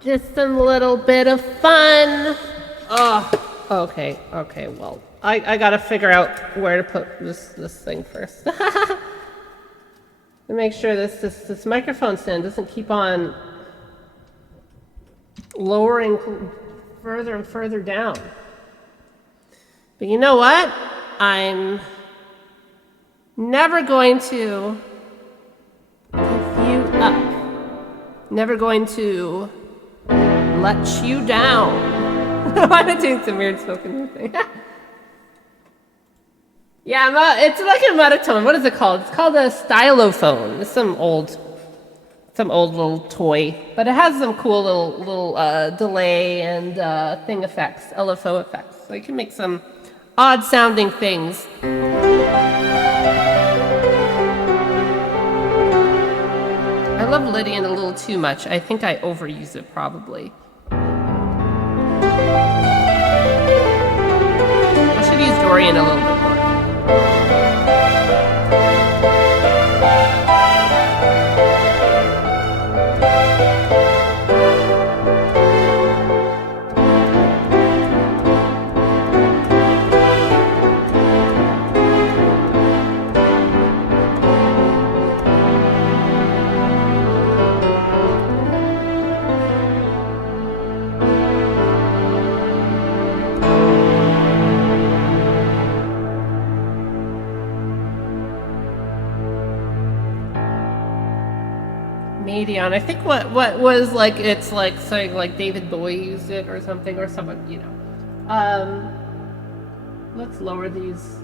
Just a little bit of fun. Oh, okay, well, I gotta figure out where to put this thing first. To make sure this microphone stand doesn't keep on lowering further and further down. But you know what? I'm never going to give you up. Never going to let you down. I'm doing some weird spoken thing. Yeah, it's like a monotone. What is it called? It's called a stylophone. It's some old little toy, but it has some cool little delay and thing effects, LFO effects. So you can make some odd sounding things. I love Lydian a little too much. I think I overuse it probably. I should use Dorian a little bit more. Medion. I think what was like, it's like saying like David Bowie used it or something, or someone, you know. Let's lower these.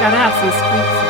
Gotta have some squeaks.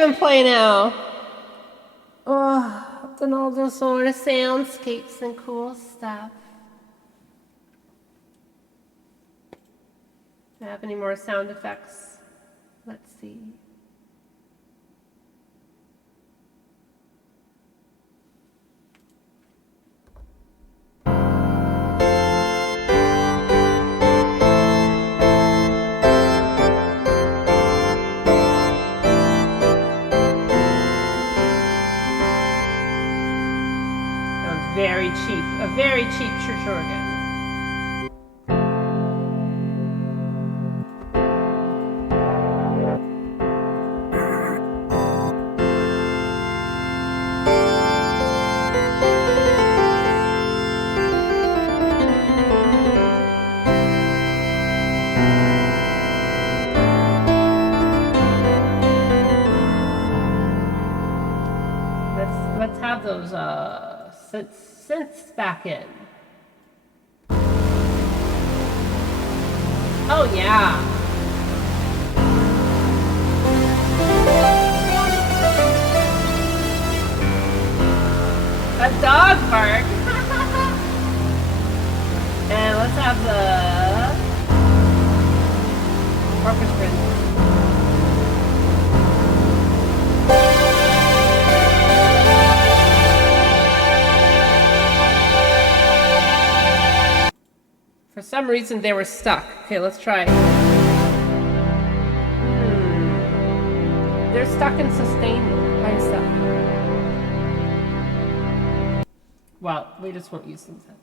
even play now? Oh, done all those sort of soundscapes and cool stuff. Do I have any more sound effects? Let's see. Very cheap, a very cheap church organ. Let's have those synths back in. Oh yeah. A dog bark. And let's have the orchestra. For some reason they were stuck. Okay, let's try. They're stuck in sustain. Why is that? Well, we just won't use them then.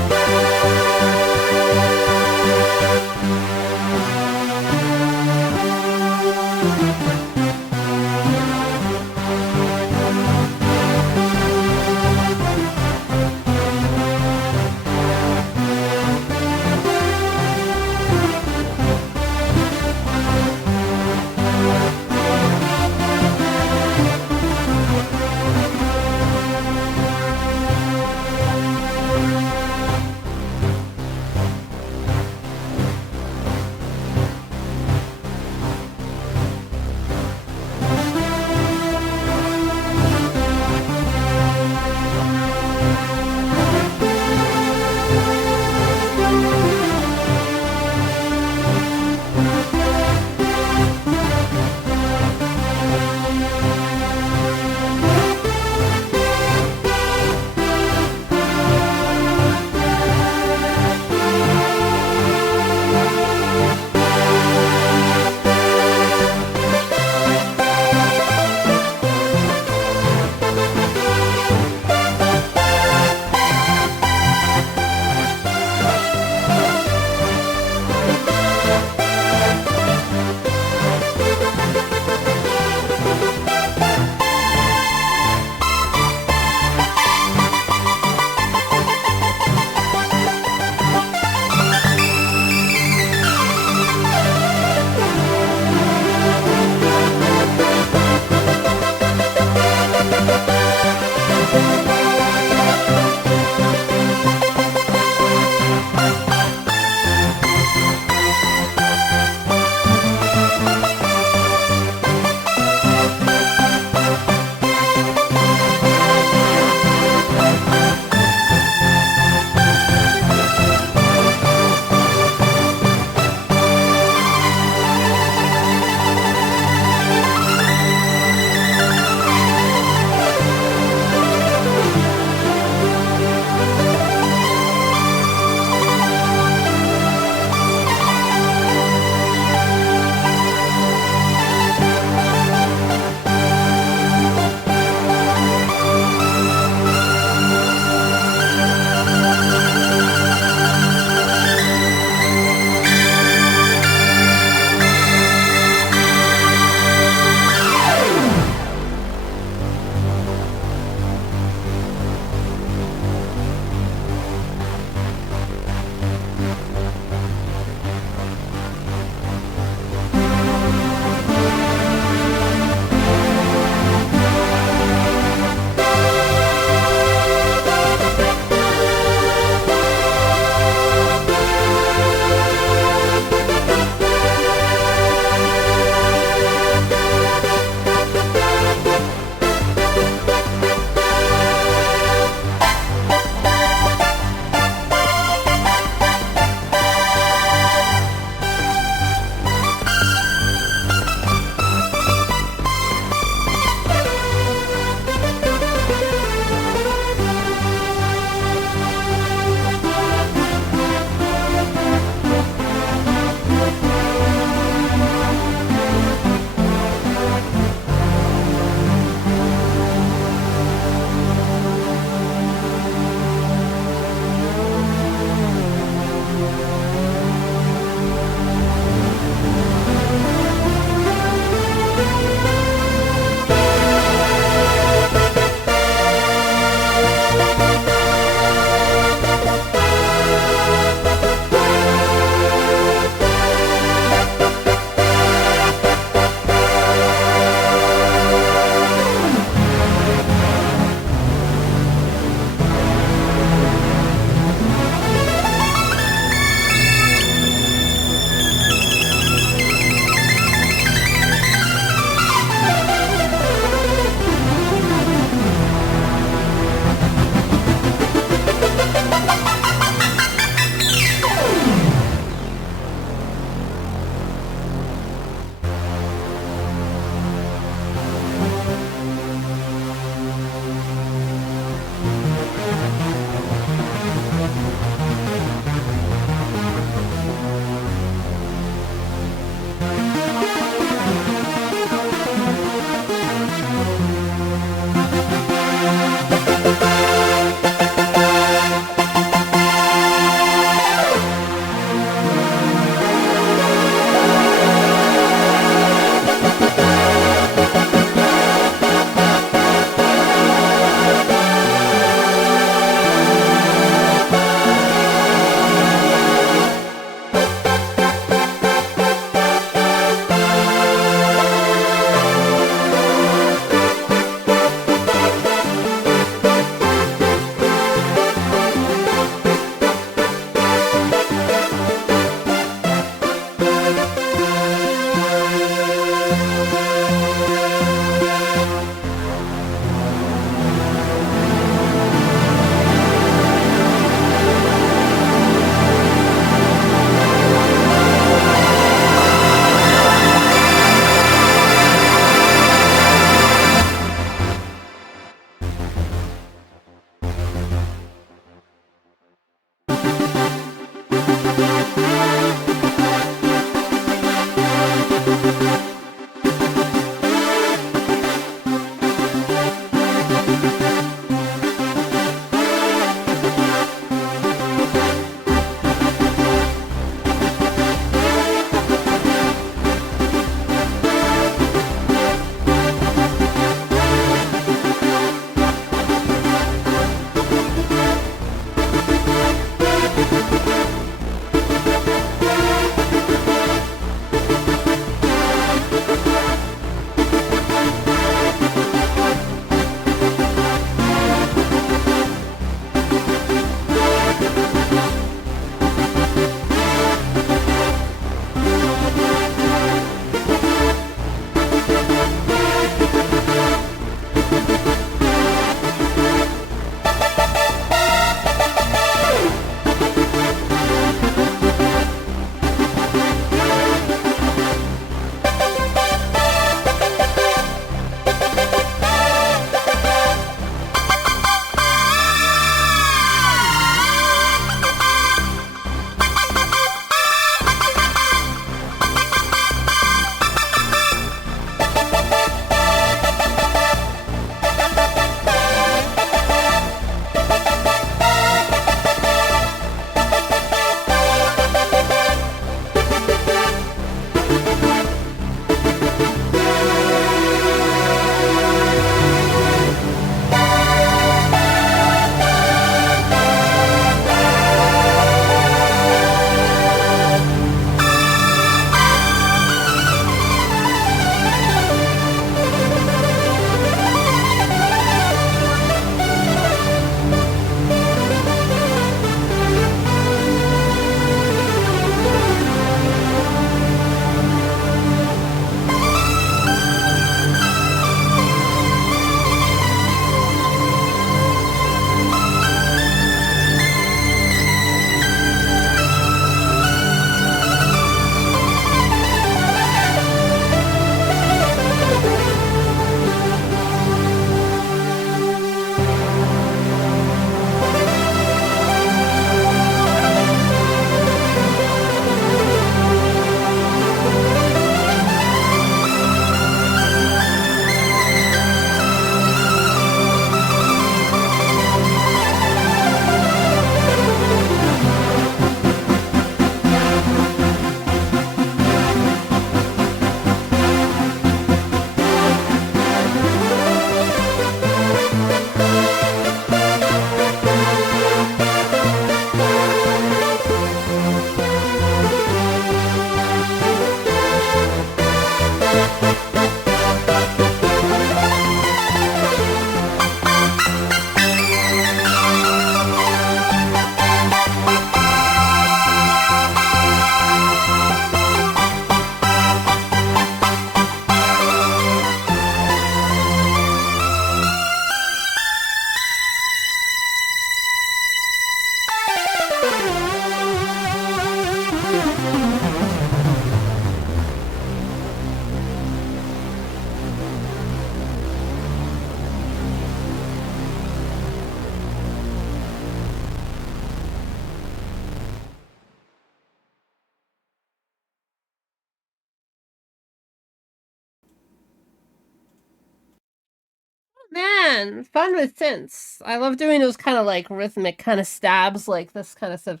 Man, fun with synths. I love doing those kind of like rhythmic kind of stabs, like this kind of stuff.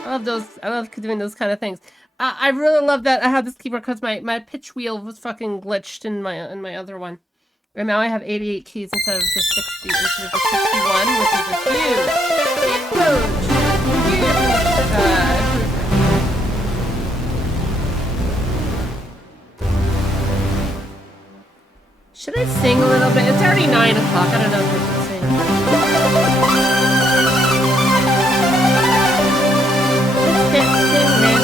I love those. I love doing those kind of things. I really love that I have this keyboard because my pitch wheel was fucking glitched in my other one, and now I have 88 keys instead of just 60, instead of just 61, which is a huge improvement. Should I sing a little bit? It's already 9 o'clock. I don't know if I should sing. Can't sing, man.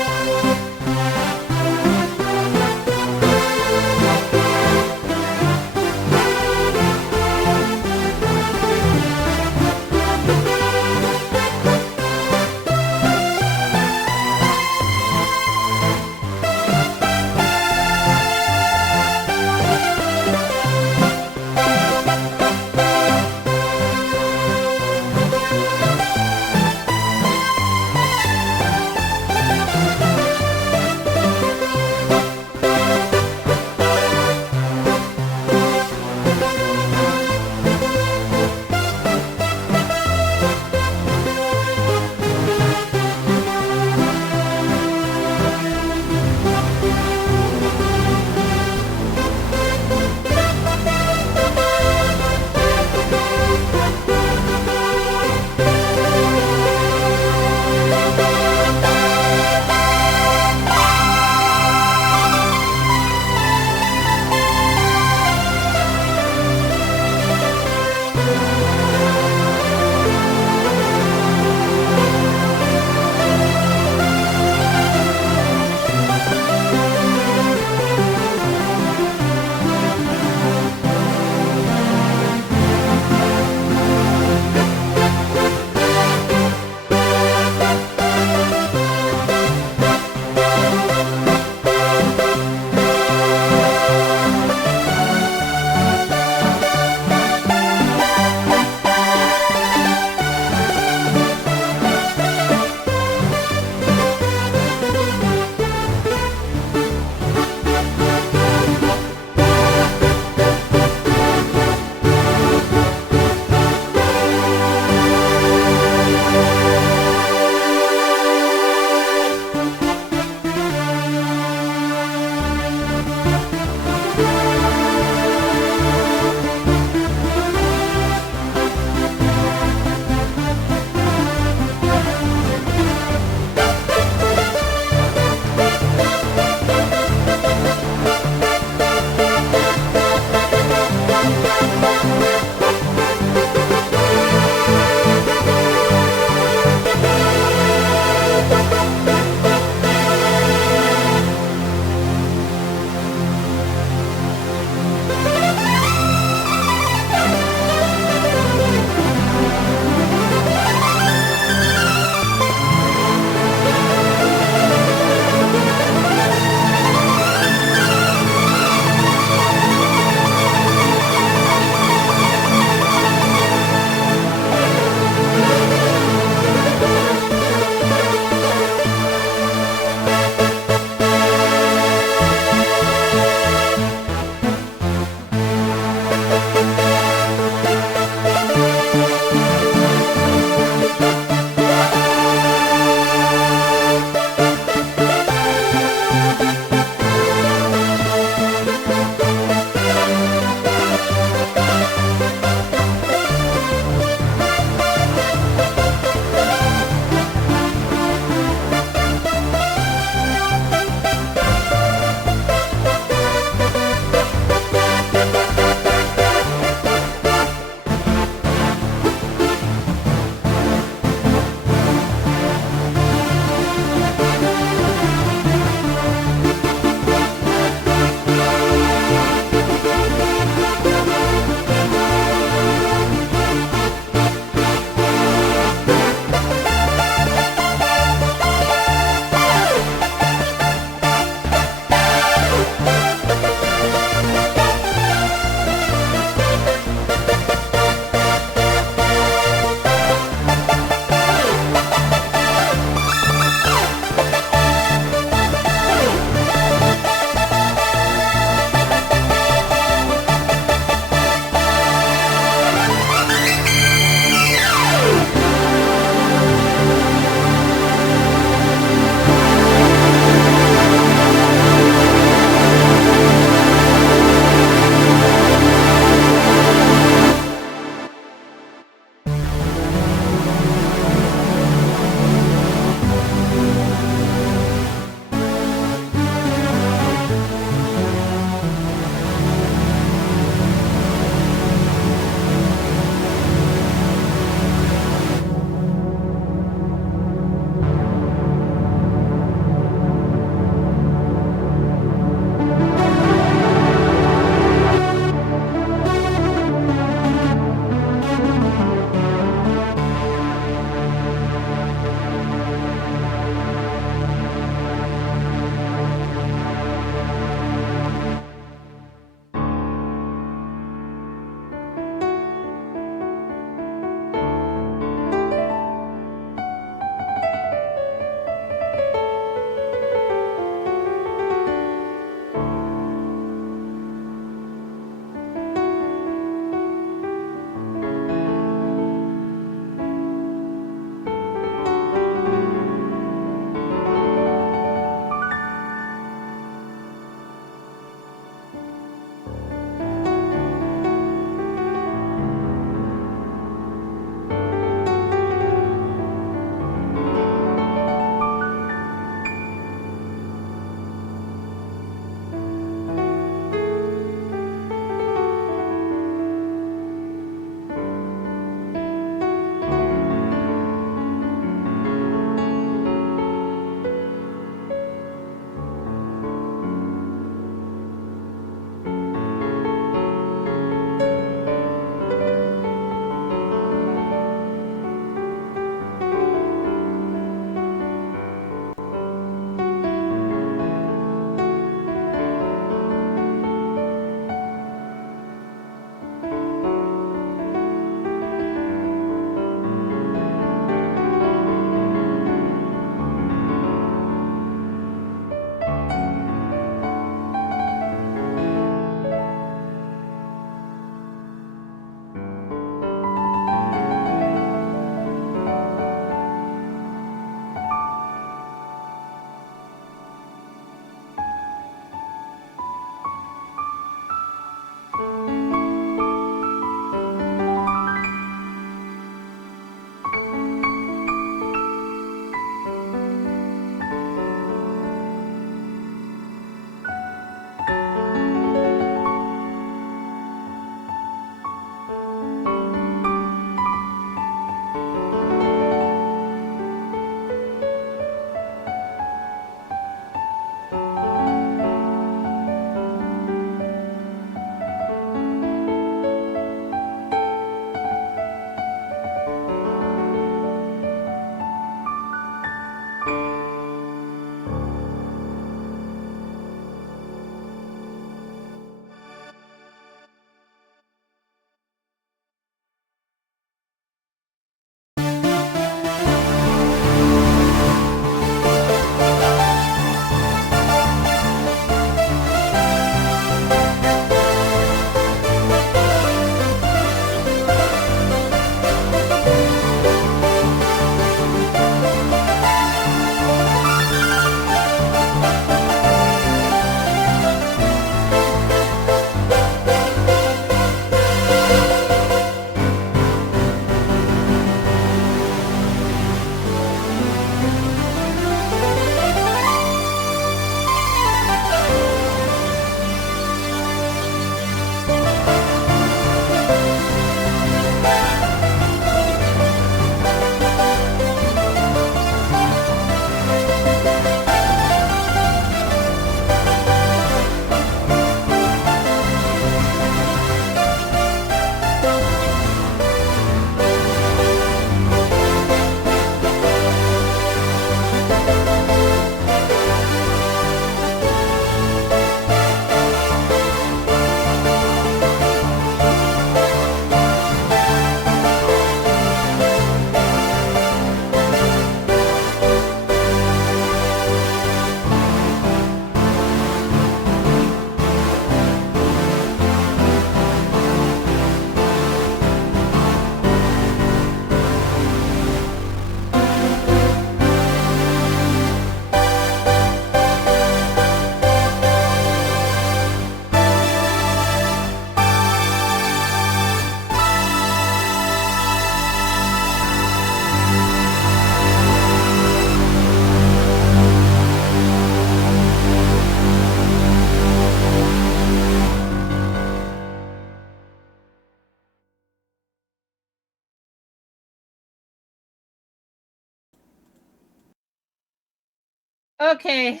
Okay.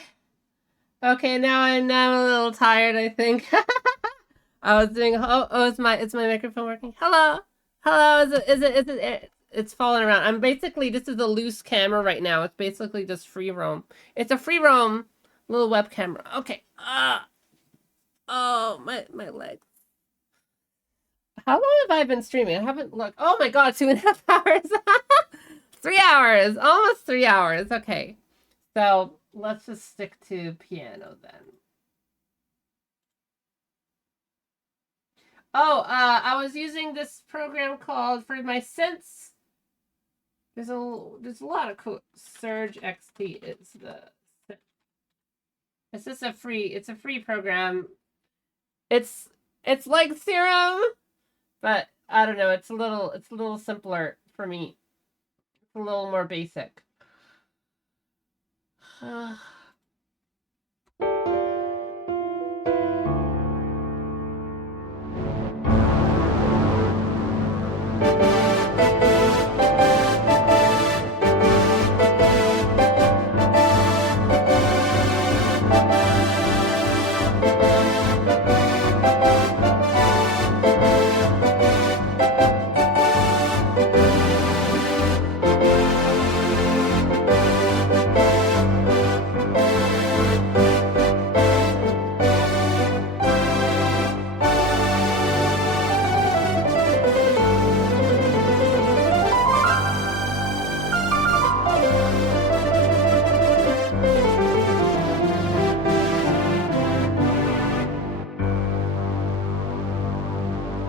Okay, now I'm a little tired, I think. I was doing is my microphone working? Hello. Hello. It's falling around. This is a loose camera right now. It's basically just free roam. It's a free roam little web camera. Okay. Oh, my legs. How long have I been streaming? I haven't looked. Oh my god, 2.5 hours. 3 hours. Almost 3 hours. Okay. So let's just stick to piano then. Oh, I was using this program called for my synths. There's a lot of cool. Surge XP is the. It's just a free program. It's it's like Serum, but I don't know. It's a little simpler for me. It's a little more basic.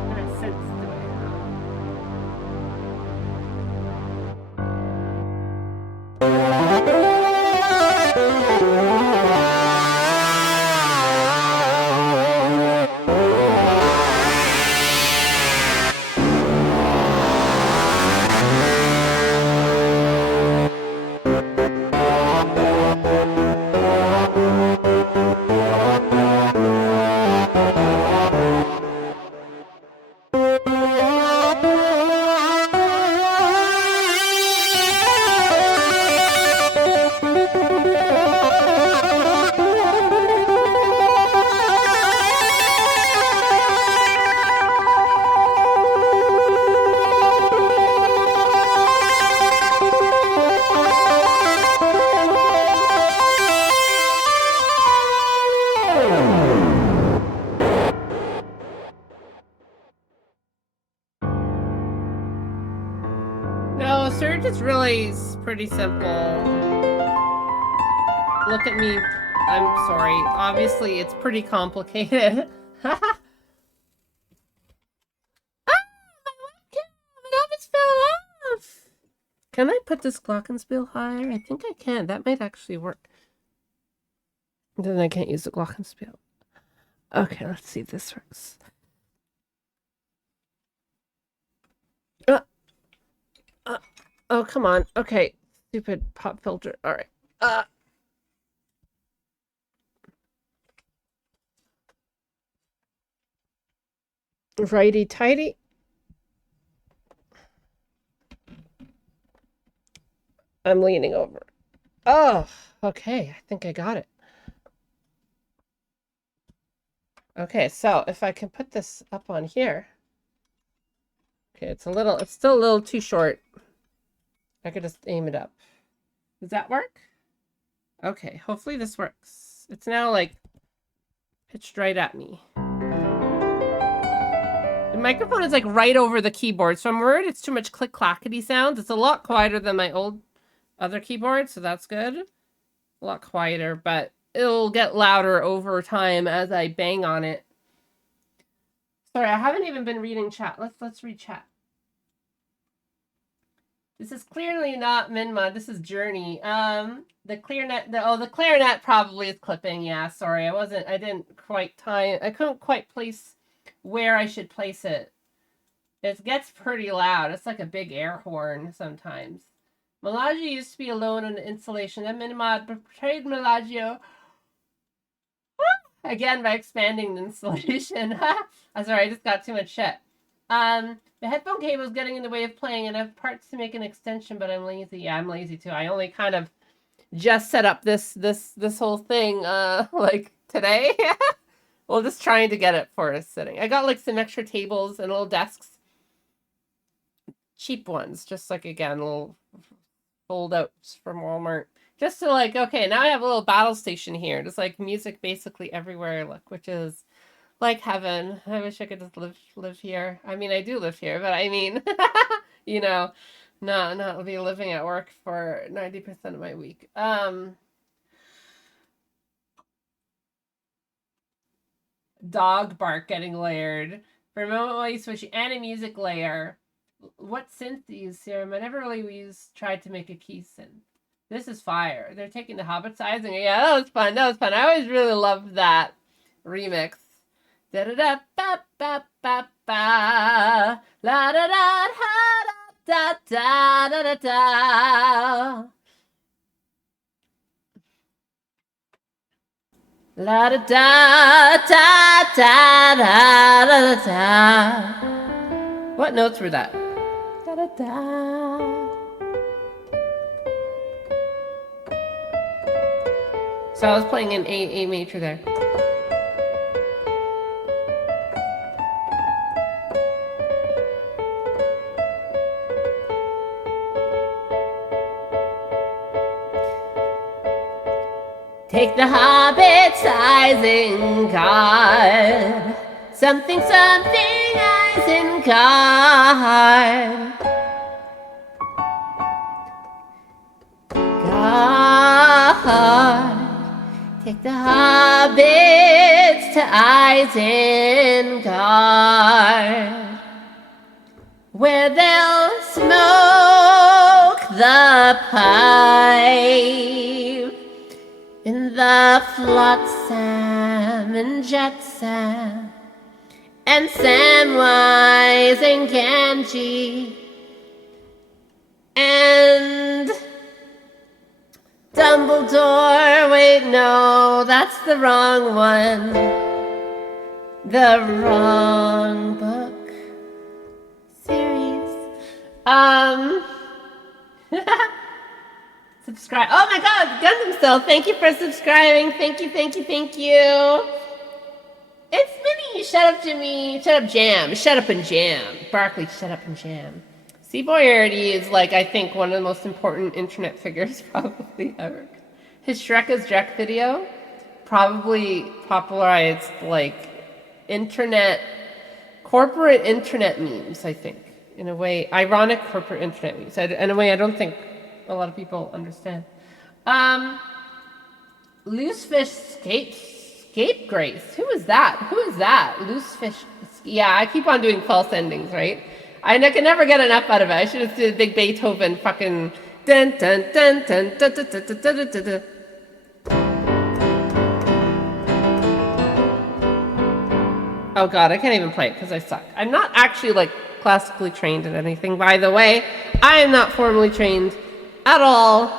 What kind of synths do I have? No, Surge is really pretty simple. Look at me. I'm sorry. Obviously, it's pretty complicated. Ah, my webcam! It almost fell off! Can I put this glockenspiel higher? I think I can. That might actually work. Then I can't use the glockenspiel. Okay, let's see if this works. Oh, come on. Okay. Stupid pop filter. All right. Righty tighty. I'm leaning over. Oh, okay. I think I got it. Okay, so if I can put this up on here. Okay, it's still a little too short. I could just aim it up. Does that work? Okay, hopefully this works. It's now like pitched right at me. The microphone is like right over the keyboard, so I'm worried it's too much click-clackety sounds. It's a lot quieter than my old other keyboard, so that's good. A lot quieter, but it'll get louder over time as I bang on it. Sorry, I haven't even been reading chat. Let's read chat. This is clearly not Minmod. This is Journey. The clarinet probably is clipping. Yeah, sorry. I didn't quite time. I couldn't quite place where I should place it. It gets pretty loud. It's like a big air horn sometimes. Melagio used to be alone on the installation. Then Minmod portrayed Melagio again by expanding the installation. I'm sorry, I just got too much shit. The headphone cable is getting in the way of playing, and I have parts to make an extension, but I'm lazy. Yeah, I'm lazy too. I only kind of just set up this whole thing like today. Well, just trying to get it for us sitting. I got like some extra tables and little desks, cheap ones, just like again little fold outs from Walmart. Just to like, okay, now I have a little battle station here. Just like music basically everywhere I look, which is like heaven. I wish I could just live here. I mean, I do live here, but I mean, you know, not be living at work for 90% of my week. Dog bark getting layered. For a moment while you switch and a music layer. What synth do you use, Serum? I never really tried to make a key synth. This is fire. They're taking the Hobbit sizing. Yeah, that was fun. That was fun. I always really loved that remix. Da da da ba ba ba ba la da da da da da da da. La da da da da da da da. What notes were that? Da da da. So I was playing an A major there. Take the Hobbit sizing card. Something, something, Isengard. God. Take the hobbits to Isengard, where they'll smoke the pipe in the flotsam and jetsam and Samwise and Gamgee and Dumbledore. Wait, no, that's the wrong one. The wrong book series. Subscribe. Oh my God, Gundam Cell. Thank you for subscribing. Thank you, thank you, thank you. It's Minnie. Shut up, Jimmy. Shut up, Jam. Shut up and jam. Barkley, shut up and jam. C. Boyardee is like, I think, one of the most important internet figures probably ever. His Shrek is Drek video probably popularized like corporate internet memes, I think. In a way, ironic corporate internet memes. In a way I don't think a lot of people understand. Loosefish Scapegrace. Who is that? Who is that? Loosefish. Yeah, I keep on doing false endings, right? I can never get enough out of it. I should have did a big Beethoven fucking dun dun dun dun dun dun dun dun dun dun dun. Oh God, I can't even play it because I suck. I'm not actually like classically trained in anything, by the way. I am not formally trained at all.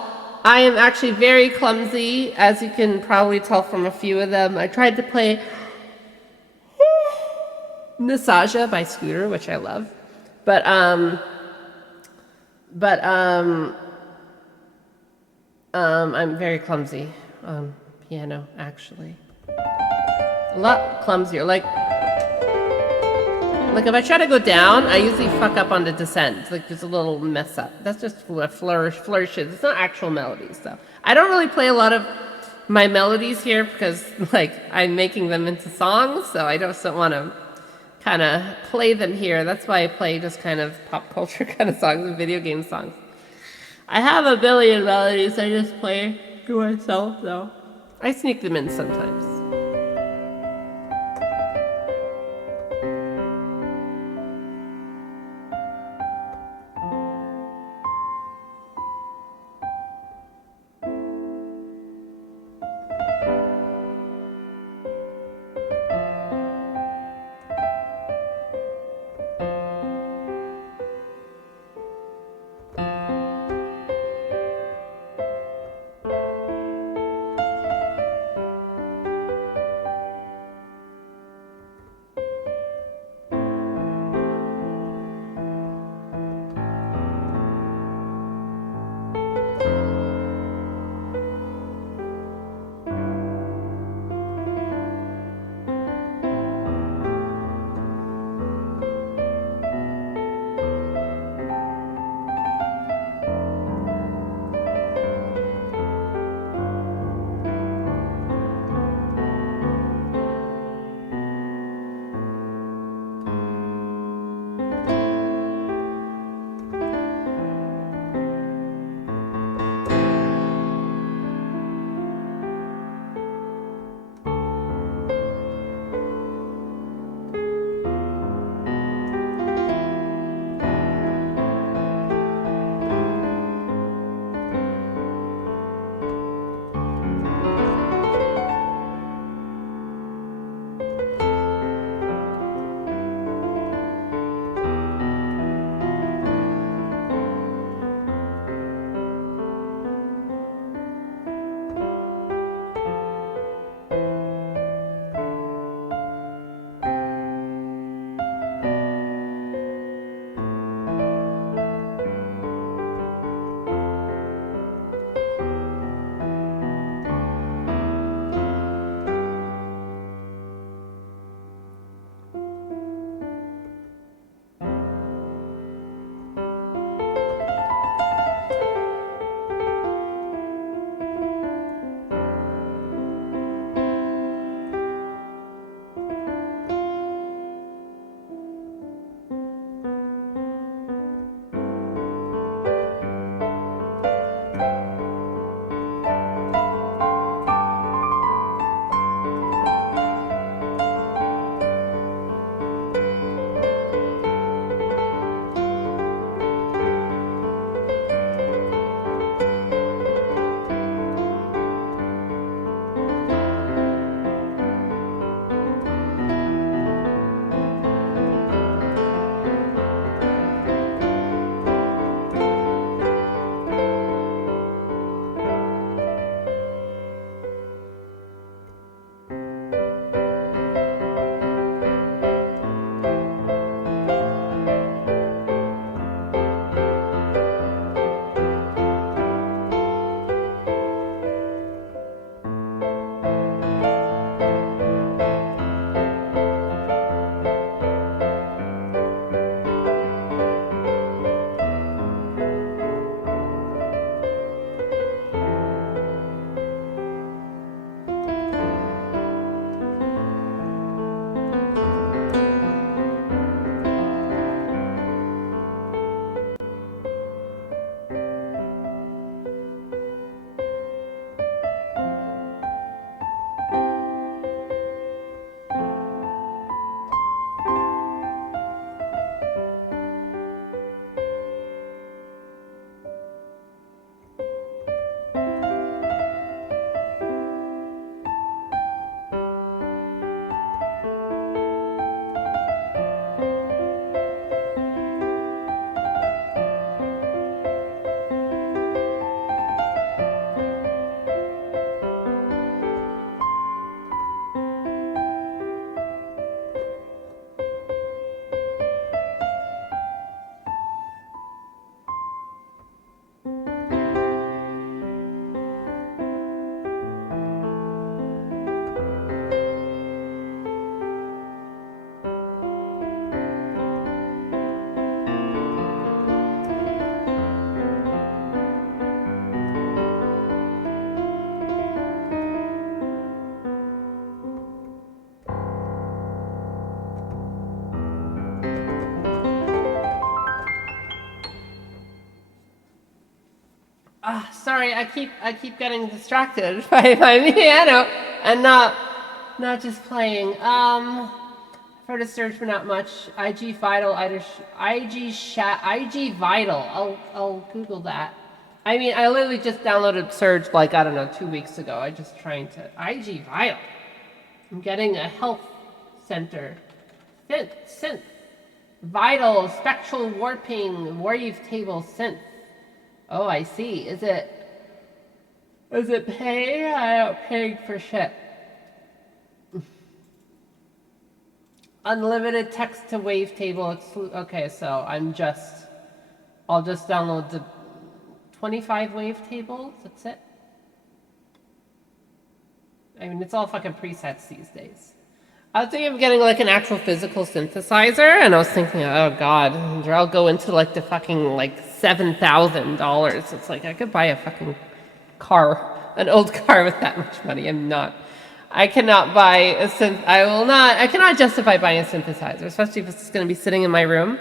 I am actually very clumsy, as you can probably tell from a few of them. I tried to play Nasaja by Scooter, which I love. But I'm very clumsy on piano, actually. A lot clumsier. Like if I try to go down, I usually fuck up on the descent. Like there's a little mess up. That's just flourishes. It's not actual melodies, though. I don't really play a lot of my melodies here because, like, I'm making them into songs, so I just don't want to kind of play them here. That's why I play just kind of pop culture kind of songs and video game songs. I have a billion melodies I just play to myself, though. I sneak them in sometimes. Sorry, I keep getting distracted by my piano and not just playing. I've heard a search, but not much. IG Vital, IG Vital. I'll Google that. I mean, I literally just downloaded Surge like I don't know 2 weeks ago. I just trying to IG Vital. I'm getting a health center. Synth. Vital spectral warping wavetable synth. Oh, I see. Is it pay? I don't pay for shit. Unlimited text to wavetable. Okay, so I'll just download the 25 wavetables. That's it. I mean, it's all fucking presets these days. I was thinking of getting like an actual physical synthesizer, and I was thinking, oh god, I'll go into like the fucking like $7,000. It's like I could buy a fucking car, an old car with that much money. I cannot buy a I cannot justify buying a synthesizer, especially if it's going to be sitting in my room.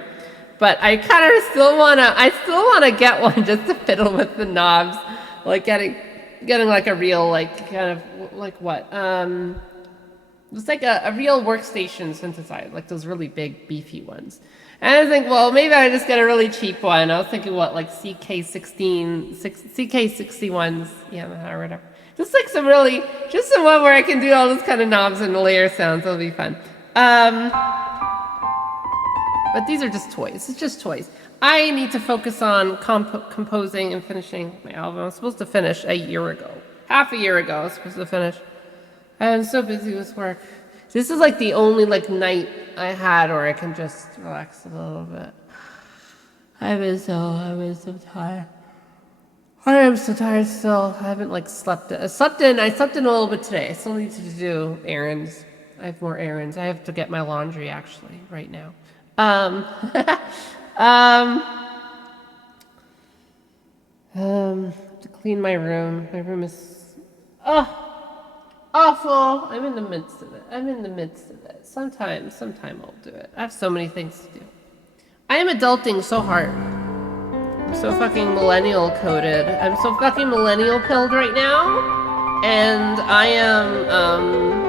But I kind of still wanna get one just to fiddle with the knobs, like getting like a real like kind of like what it's like a real workstation synthesizer, like those really big, beefy ones. And I was thinking, well, maybe I just get a really cheap one. I was thinking, what, like CK61s, yeah, or whatever. Just like some one where I can do all those kind of knobs and layer sounds. It'll be fun. But these are just toys. It's just toys. I need to focus on composing and finishing my album. I was supposed to finish a year ago. Half a year ago, I was supposed to finish. I'm so busy with work. This is like the only like night I had where I can just relax a little bit. I've been so tired. I am so tired still. I haven't like slept. I slept in a little bit today. I still need to do errands. I have more errands. I have to get my laundry actually right now. To clean my room. My room is awful. I'm in the midst of it. Sometime I'll do it. I have so many things to do. I am adulting so hard. I'm so fucking millennial coded. I'm so fucking millennial pilled right now. And I am,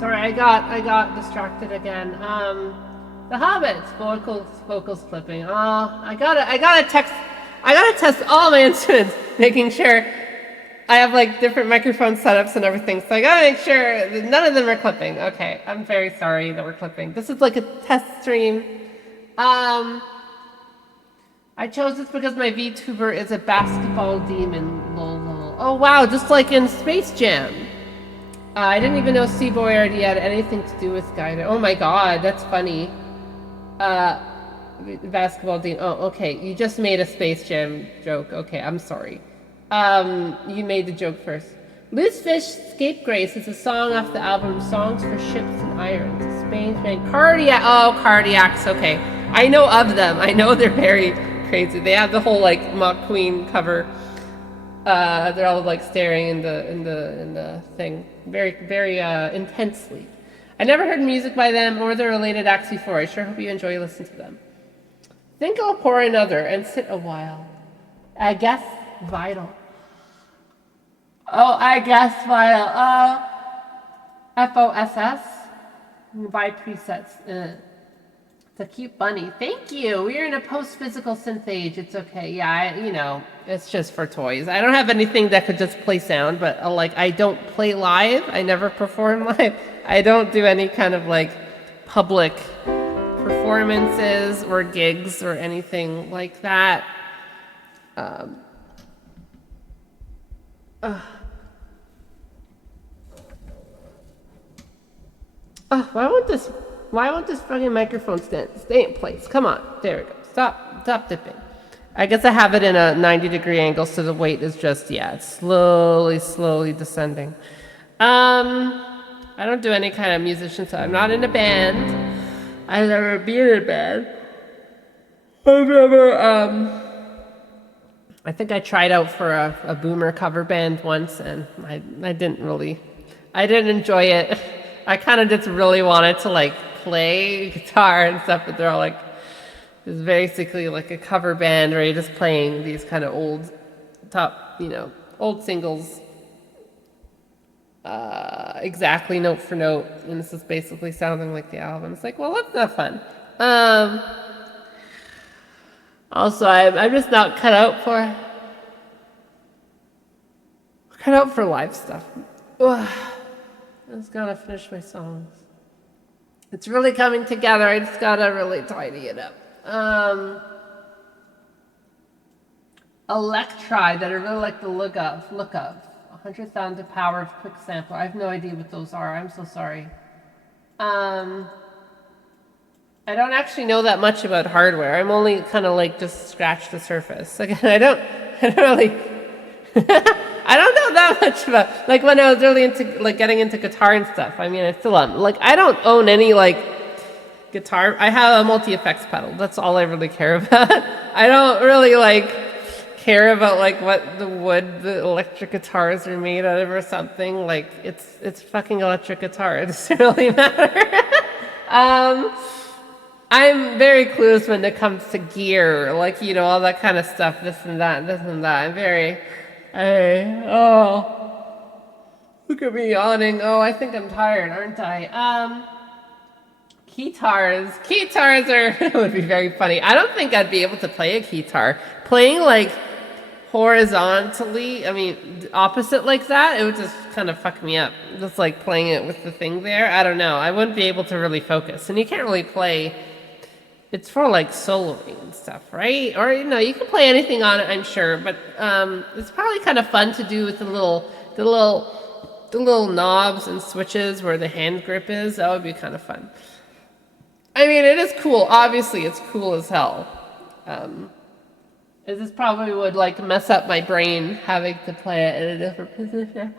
Sorry, I got distracted again. The Hobbits vocals clipping. Oh, I gotta test all my instruments, making sure I have like different microphone setups and everything. So I gotta make sure that none of them are clipping. Okay, I'm very sorry that we're clipping. This is like a test stream. I chose this because my VTuber is a basketball demon. Lol, lol. Oh wow, just like in Space Jam. I didn't even know Seaboy already had anything to do with Skyler. Oh my god, that's funny. Basketball demon. Oh, okay. You just made a Space Jam joke. Okay, I'm sorry. You made the joke first. Loose Fish Scapegrace is a song off the album Songs for Ships and Irons. Spain's band Cardiac. Oh, Cardiacs. Okay. I know of them. I know they're very crazy. They have the whole like Mock Queen cover. They're all like staring in the thing very intensely. I never heard music by them or their related acts before. I sure hope you enjoy listening to them. Think I'll pour another and sit a while. I guess vital. Oh, I guess vital. FOSS by presets. It's a cute bunny. Thank you. We're in a post-physical synth age. It's okay. Yeah, it's just for toys. I don't have anything that could just play sound, but like I don't play live. I never perform live. I don't do any kind of like public performances or gigs or anything like that. Why won't this fucking microphone stay in place? Come on. There we go. Stop dipping. I guess I have it in a 90-degree angle, so the weight is just, it's slowly descending. I don't do any kind of musician, so I'm not in a band. I've never been in a band. I think I tried out for a Boomer cover band once, and I didn't enjoy it. I kind of just really wanted to like play guitar and stuff, but they're all like, it's basically like a cover band where you're just playing these kind of old old singles exactly note for note, and this is basically sounding like the album. It's like, well, that's not fun. Also, I'm just not cut out for live stuff. Ugh. I just gotta finish my songs. It's really coming together. I just gotta really tidy it up. Electri that I really like the look of. 100,000 power of quick sampler. I have no idea what those are. I'm so sorry. I don't actually know that much about hardware. I'm only kind of like just scratched the surface. Again, I don't really. I don't know that much about, like, when I was really into like getting into guitar and stuff. I mean, I still am. Like, I don't own any like guitar. I have a multi-effects pedal. That's all I really care about. I don't really like care about like what the wood the electric guitars are made out of or something. Like, it's fucking electric guitar. It doesn't really matter. I'm very clueless when it comes to gear, like, all that kind of stuff, this and that. I'm very, look at me yawning. Oh, I think I'm tired, aren't I? Guitars would be very funny. I don't think I'd be able to play a guitar. Playing like horizontally, I mean, opposite like that, it would just kind of fuck me up. Just like playing it with the thing there. I don't know. I wouldn't be able to really focus. And you can't really play. It's for like soloing and stuff, right? Or you can play anything on it, I'm sure. But it's probably kind of fun to do with the little knobs and switches where the hand grip is. That would be kind of fun. I mean, it is cool. Obviously, it's cool as hell. This probably would like mess up my brain having to play it in a different position.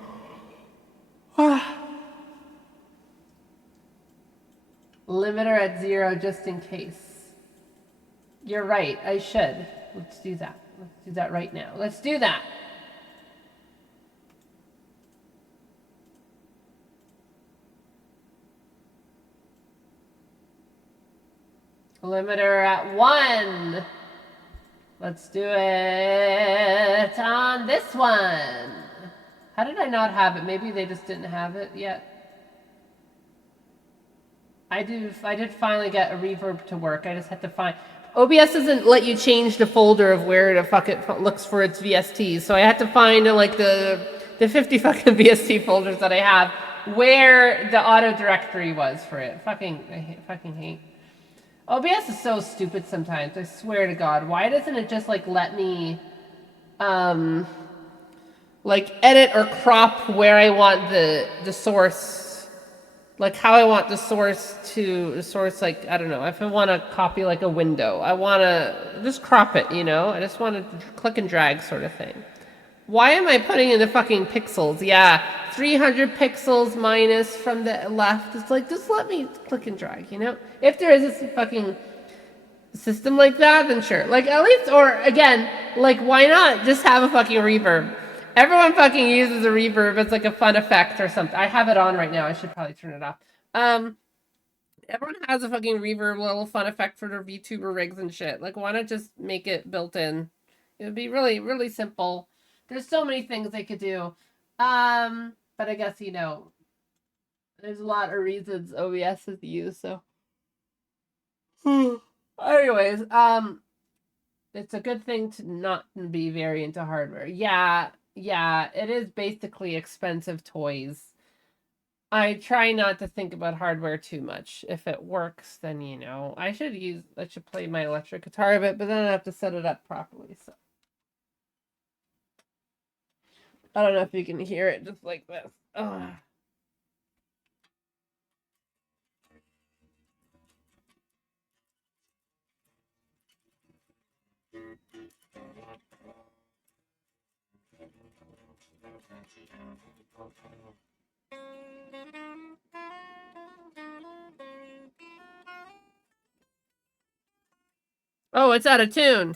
Limiter at 0 just in case. You're right, I should. Let's do that. Let's do that right now. Let's do that. Limiter at 1. Let's do it on this one. How did I not have it? Maybe they just didn't have it yet. I did finally get a reverb to work. I just had to find. OBS doesn't let you change the folder of where the fuck it looks for its VSTs, so I had to find like the 50 fucking VST folders that I have where the auto directory was for it. Fucking hate. OBS is so stupid sometimes. I swear to God. Why doesn't it just like let me like edit or crop where I want the source, like how I want the source like, I don't know, if I want to copy like a window, I want to just crop it, you know? I just want to click and drag sort of thing. Why am I putting in the fucking pixels? Yeah, 300 pixels minus from the left. It's like, just let me click and drag, you know? If there is a fucking system like that, then sure. Like, at least, or again, like, why not just have a fucking reverb? Everyone fucking uses a reverb. It's like a fun effect or something. I have it on right now. I should probably turn it off. Everyone has a fucking reverb, little fun effect for their VTuber rigs and shit. Like, why not just make it built in? It would be really, really simple. There's so many things they could do. But I guess, you know, there's a lot of reasons OBS is used, so. Anyways, it's a good thing to not be very into hardware. Yeah, it is basically expensive toys. I try not to think about hardware too much. If it works, then, you know, I should play my electric guitar a bit, but then I have to set it up properly, so. I don't know if you can hear it just like this. Ugh. Oh, it's out of tune.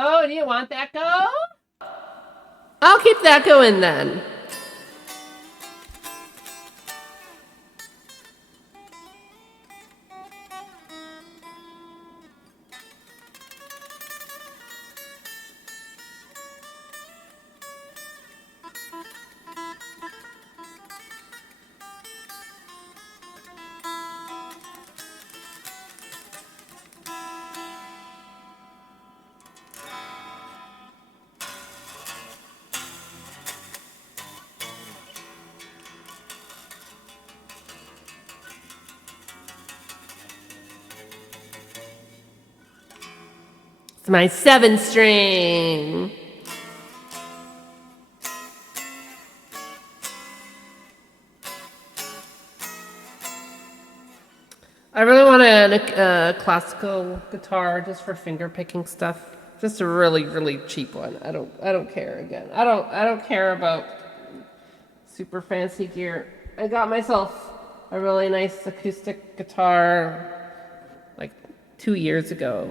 Oh, do you want that go? I'll keep that going then. It's my 7-string. I really want a classical guitar just for finger picking stuff. Just a really, really cheap one. I don't care again. I don't care about super fancy gear. I got myself a really nice acoustic guitar like 2 years ago.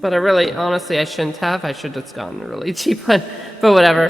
But honestly, I shouldn't have. I should have just gotten a really cheap one. But whatever.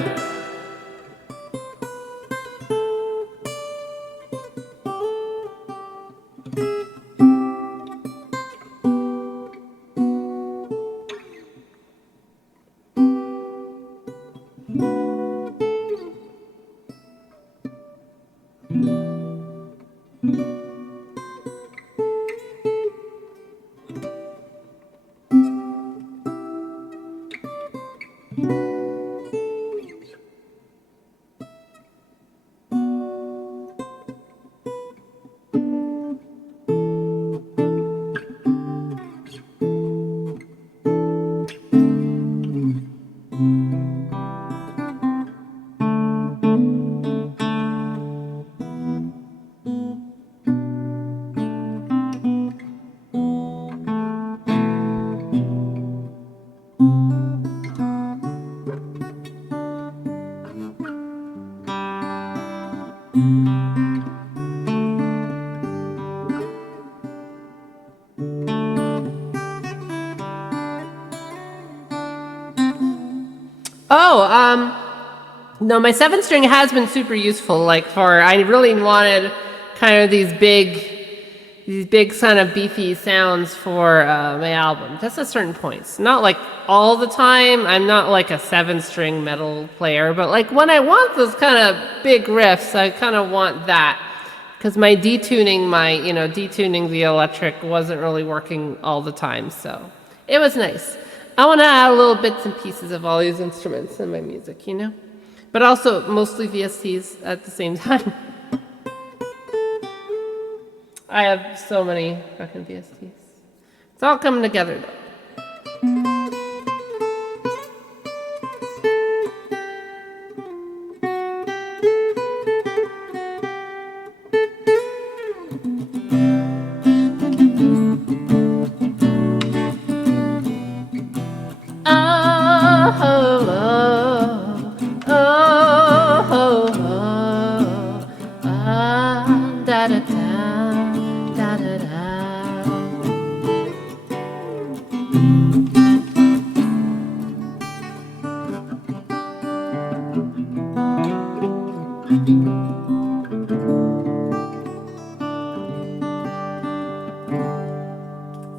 No, my 7-string has been super useful. Like I really wanted kind of these big kind of beefy sounds for my album. Just at certain points. Not like all the time. I'm not like a 7-string metal player, but like when I want those kind of big riffs, I kind of want that. Because detuning the electric wasn't really working all the time, so it was nice. I want to add little bits and pieces of all these instruments in my music, but also mostly VSTs at the same time. I have so many fucking VSTs. It's all coming together though.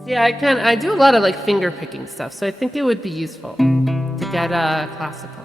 Yeah, I do a lot of like finger picking stuff, so I think it would be useful to get classical.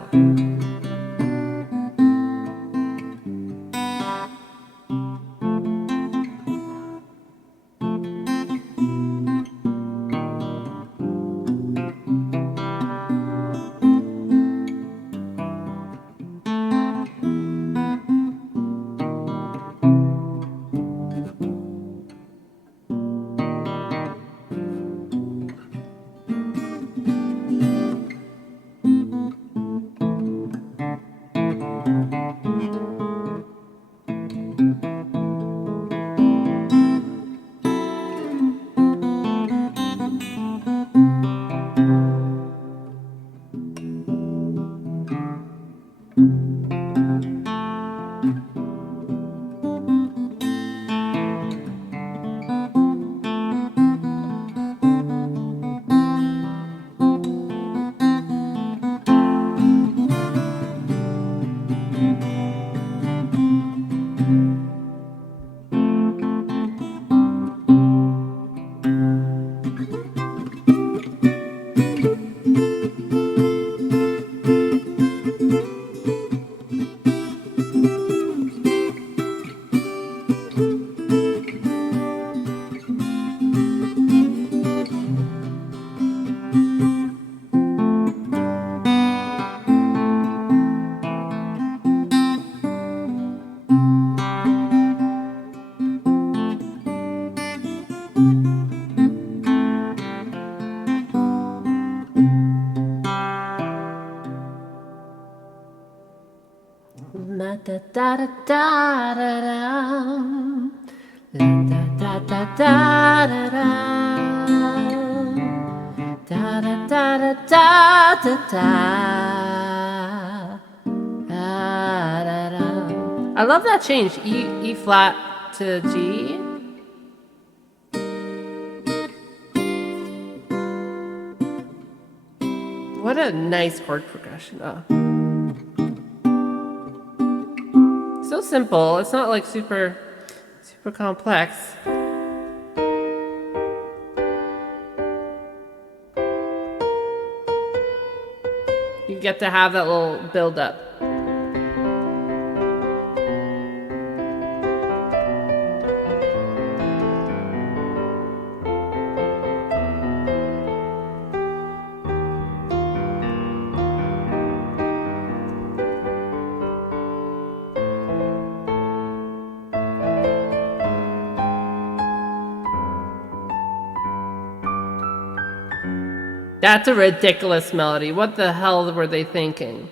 Da da da da da da da da da da da da da da. I love that change, E flat to G. What a nice chord progression. Oh. So simple. It's not like super complex. You get to have that little build up. That's a ridiculous melody. What the hell were they thinking?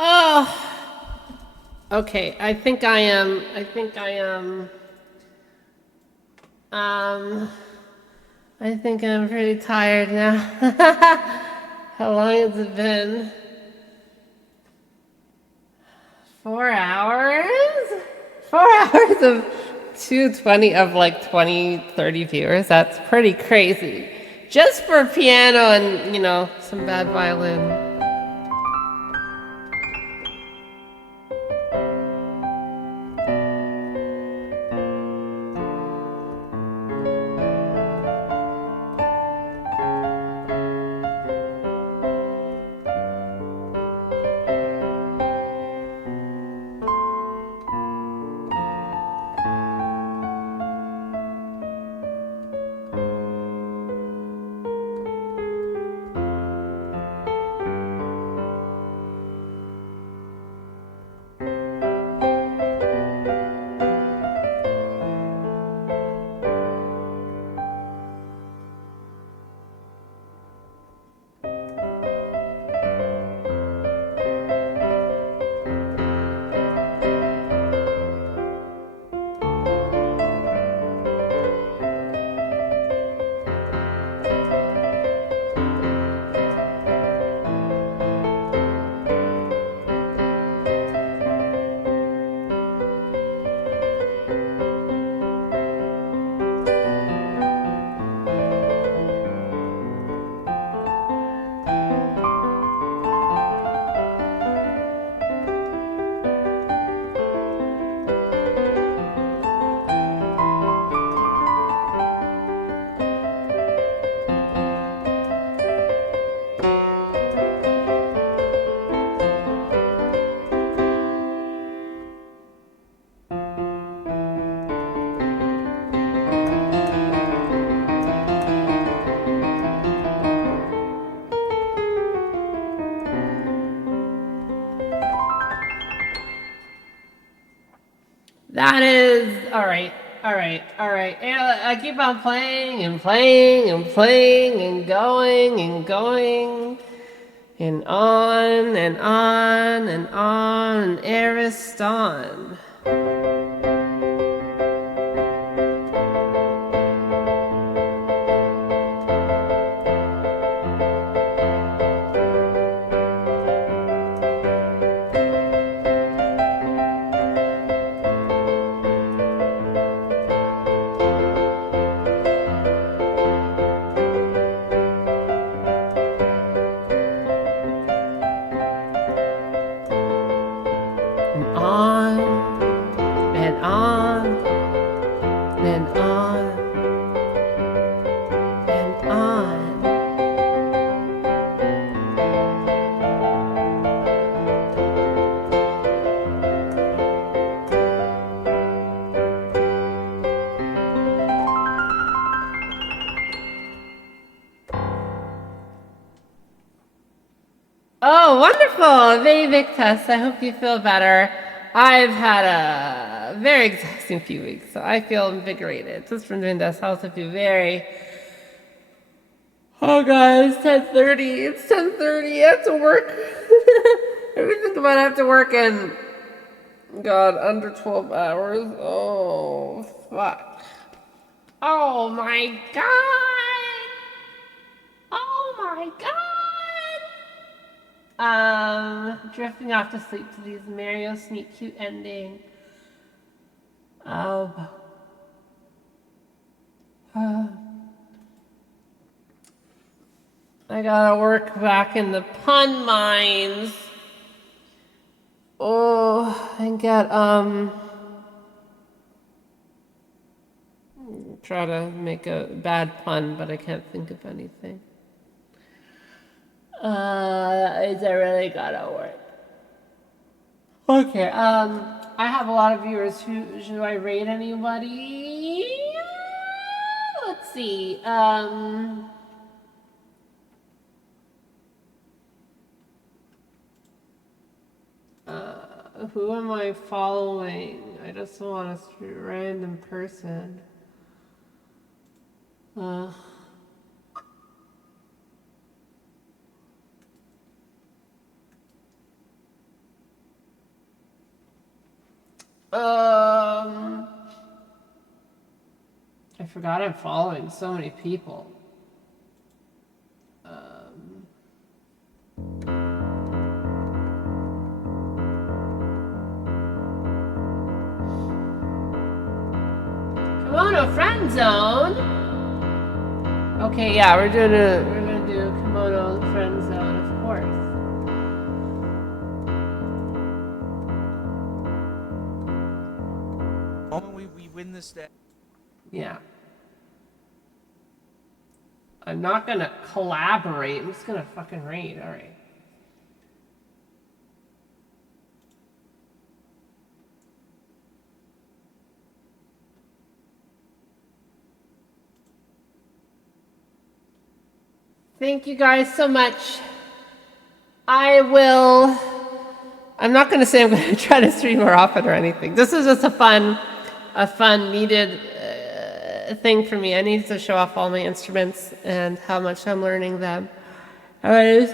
Oh, okay. Um, I think I'm pretty tired now. How long has it been? 4 hours? 4 hours of 220 of like 20, 30 viewers. That's pretty crazy. Just for piano and, some bad violin. That is all right, all right, all right. And I keep on playing and playing and playing and going and going and on and on and on and Ariston. On and on and on and on. Oh, wonderful! Very Victus. I hope you feel better. I've had a very exhausting few weeks, so I feel invigorated just from doing this. I also feel very. Oh God, it's 10:30. It's 10:30. I have to work. I think about I have to work in God under 12 hours. Oh fuck. Oh my God. Oh my God. Drifting off to sleep to these Mario sneak cute ending. Um, I gotta work back in the pun mines. Oh, and get, try to make a bad pun, but I can't think of anything. Is I really gotta work. Okay, I have a lot of viewers. Should I rate anybody? Let's see. Who am I following? I just want a random person. I forgot I'm following so many people. Kimono friend zone. Okay, yeah, we're gonna do kimono friend zone, of course. The moment we win this day. Yeah. I'm not gonna collaborate. I'm just gonna fucking raid. All right. Thank you guys so much. I'm not going to say I'm going to try to stream more often or anything. This is just a fun needed thing for me. I need to show off all my instruments and how much I'm learning them. I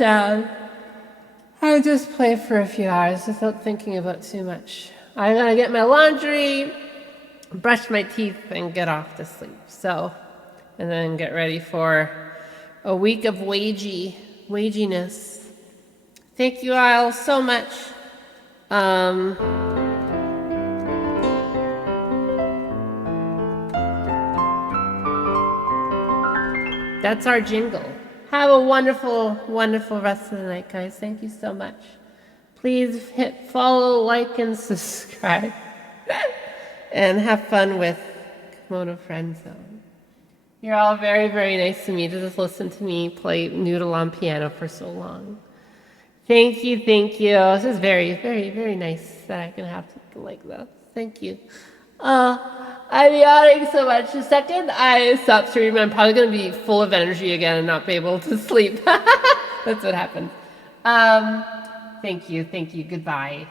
just play for a few hours without thinking about too much. I'm going to get my laundry, brush my teeth, and get off to sleep. And then get ready for a week of waginess. Thank you all so much. That's our jingle. Have a wonderful, wonderful rest of the night, guys. Thank you so much. Please hit follow, like, and subscribe. And have fun with Kimono Friend Zone. You're all very, very nice to me to just listen to me play noodle on piano for so long. Thank you, thank you. This is very, very, very nice that I can have something like this. Thank you. I'm yawning so much. The second I stop streaming, I'm probably going to be full of energy again and not be able to sleep. That's what happens. Thank you, goodbye.